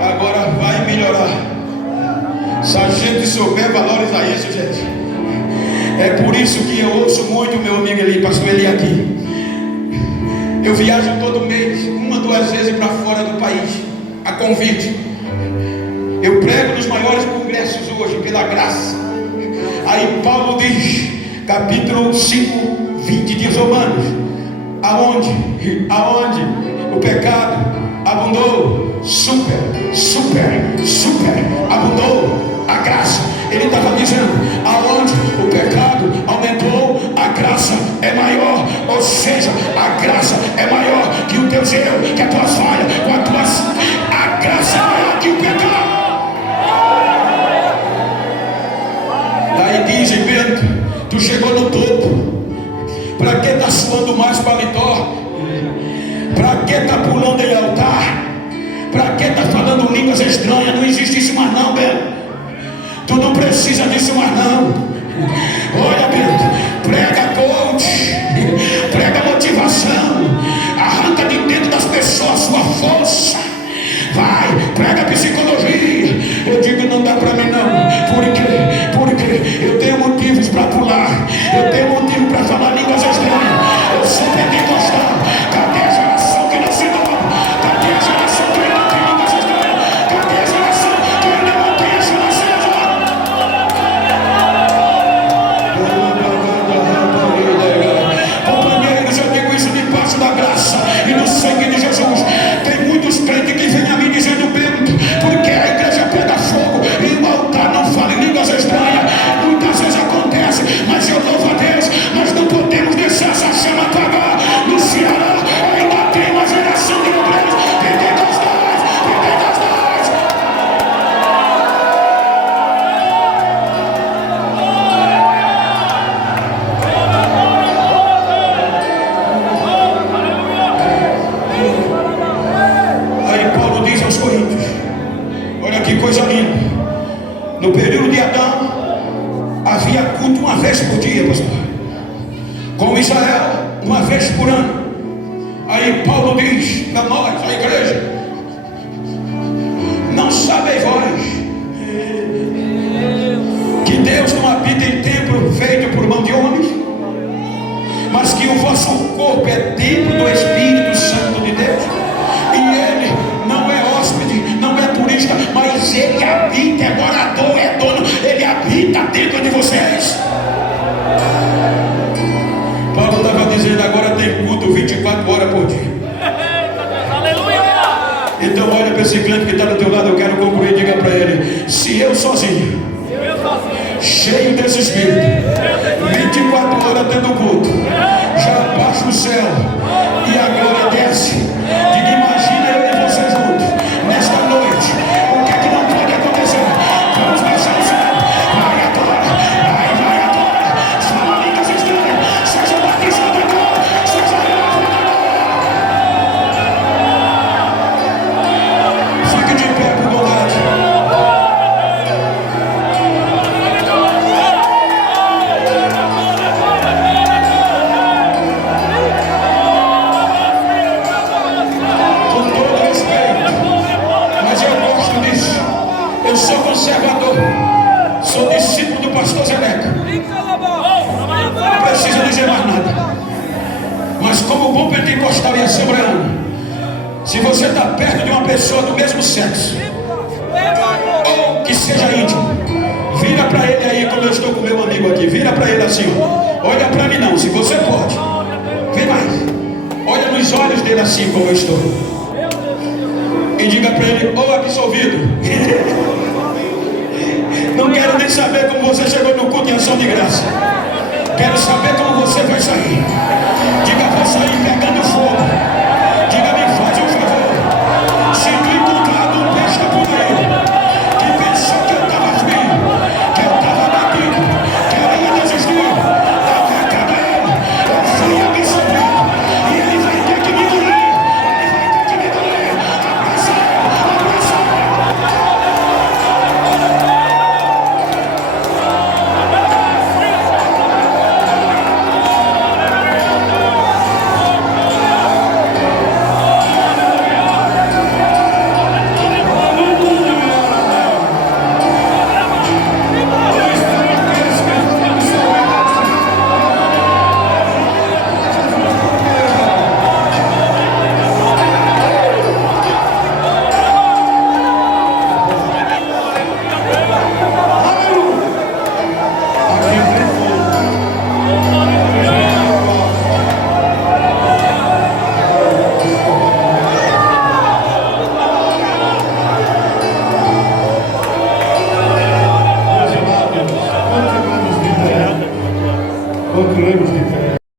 Agora vai melhorar. Se a gente souber valorizar isso, gente. É por isso que eu ouço muito o meu amigo Eli, pastor Eli aqui. Eu viajo todo mês, 1 ou 2 vezes para fora do país, a convite. Eu prego nos maiores congressos hoje, pela graça. Aí Paulo diz, capítulo 5, 20 de Romanos: aonde o pecado abundou, super abundou a graça. Ele estava dizendo: aonde o pecado aumentou, a graça é maior. Ou seja, a graça é maior que o teu erro, que a tua falha, a graça é maior que o pecado. Daí dizem: Bento, tu chegou no topo. Para que está suando mais paletó? Para que está pulando em altar? Para que está falando línguas estranhas? Não existe isso mais não, Bento. Tu não precisa disso mais não. Olha, Bento, prega coach, prega motivação, arranca de dentro das pessoas sua força. Vai, prega psicologia. que coisa linda. No período de Adão, havia culto uma vez por dia, pastor. Com Israel, uma vez por ano. Aí Paulo diz para nós, a igreja: não sabeis vós que Deus não habita em templo feito por mão de homens, mas que o vosso corpo é templo do Espírito Santo de Deus, e Ele não é hóspede, não é turista, mas Ele habita, é morador, é dono, Ele habita dentro de vocês. Paulo estava dizendo: agora tem culto 24 horas por dia. Então olha para esse cliente que está do teu lado, eu quero concluir, diga para ele: se eu sozinho, cheio desse Espírito, 24 horas tendo culto, já baixo o céu e a glória desce, diga, imagina eu e você juntos, nesta noite, o que é que não pode acontecer? Vamos baixar o céu, vai agora, vai agora, fala línguas estranhas, seja batizado agora, seja lavado agora. Fique de pé por bondade. Eu sou conservador, sou discípulo do pastor Zeneca, não preciso dizer mais nada. Mas como bom pentecostal e assembleano, se você está perto de uma pessoa do mesmo sexo, ou que seja íntimo, vira para ele aí, como eu estou com meu amigo aqui, vira para ele assim, ó. Olha para mim não, se você pode, vem mais, olha nos olhos dele assim como eu estou, e diga para ele: ô absolvido. Não quero nem saber como você chegou no culto em ação de graça. Quero saber como você vai sair. Diga: vou sair pegando fogo. Diga: me faz um favor. Se tu encontrar um besta por aí que pensou que eu estava frio, que eu estava batido, que eu ia desistir, arranca ele. Eu fui absolvido e ele vai ter que me engolir. Ele vai ter que me engolir. Abraça ele, abraça ele. Continuemos de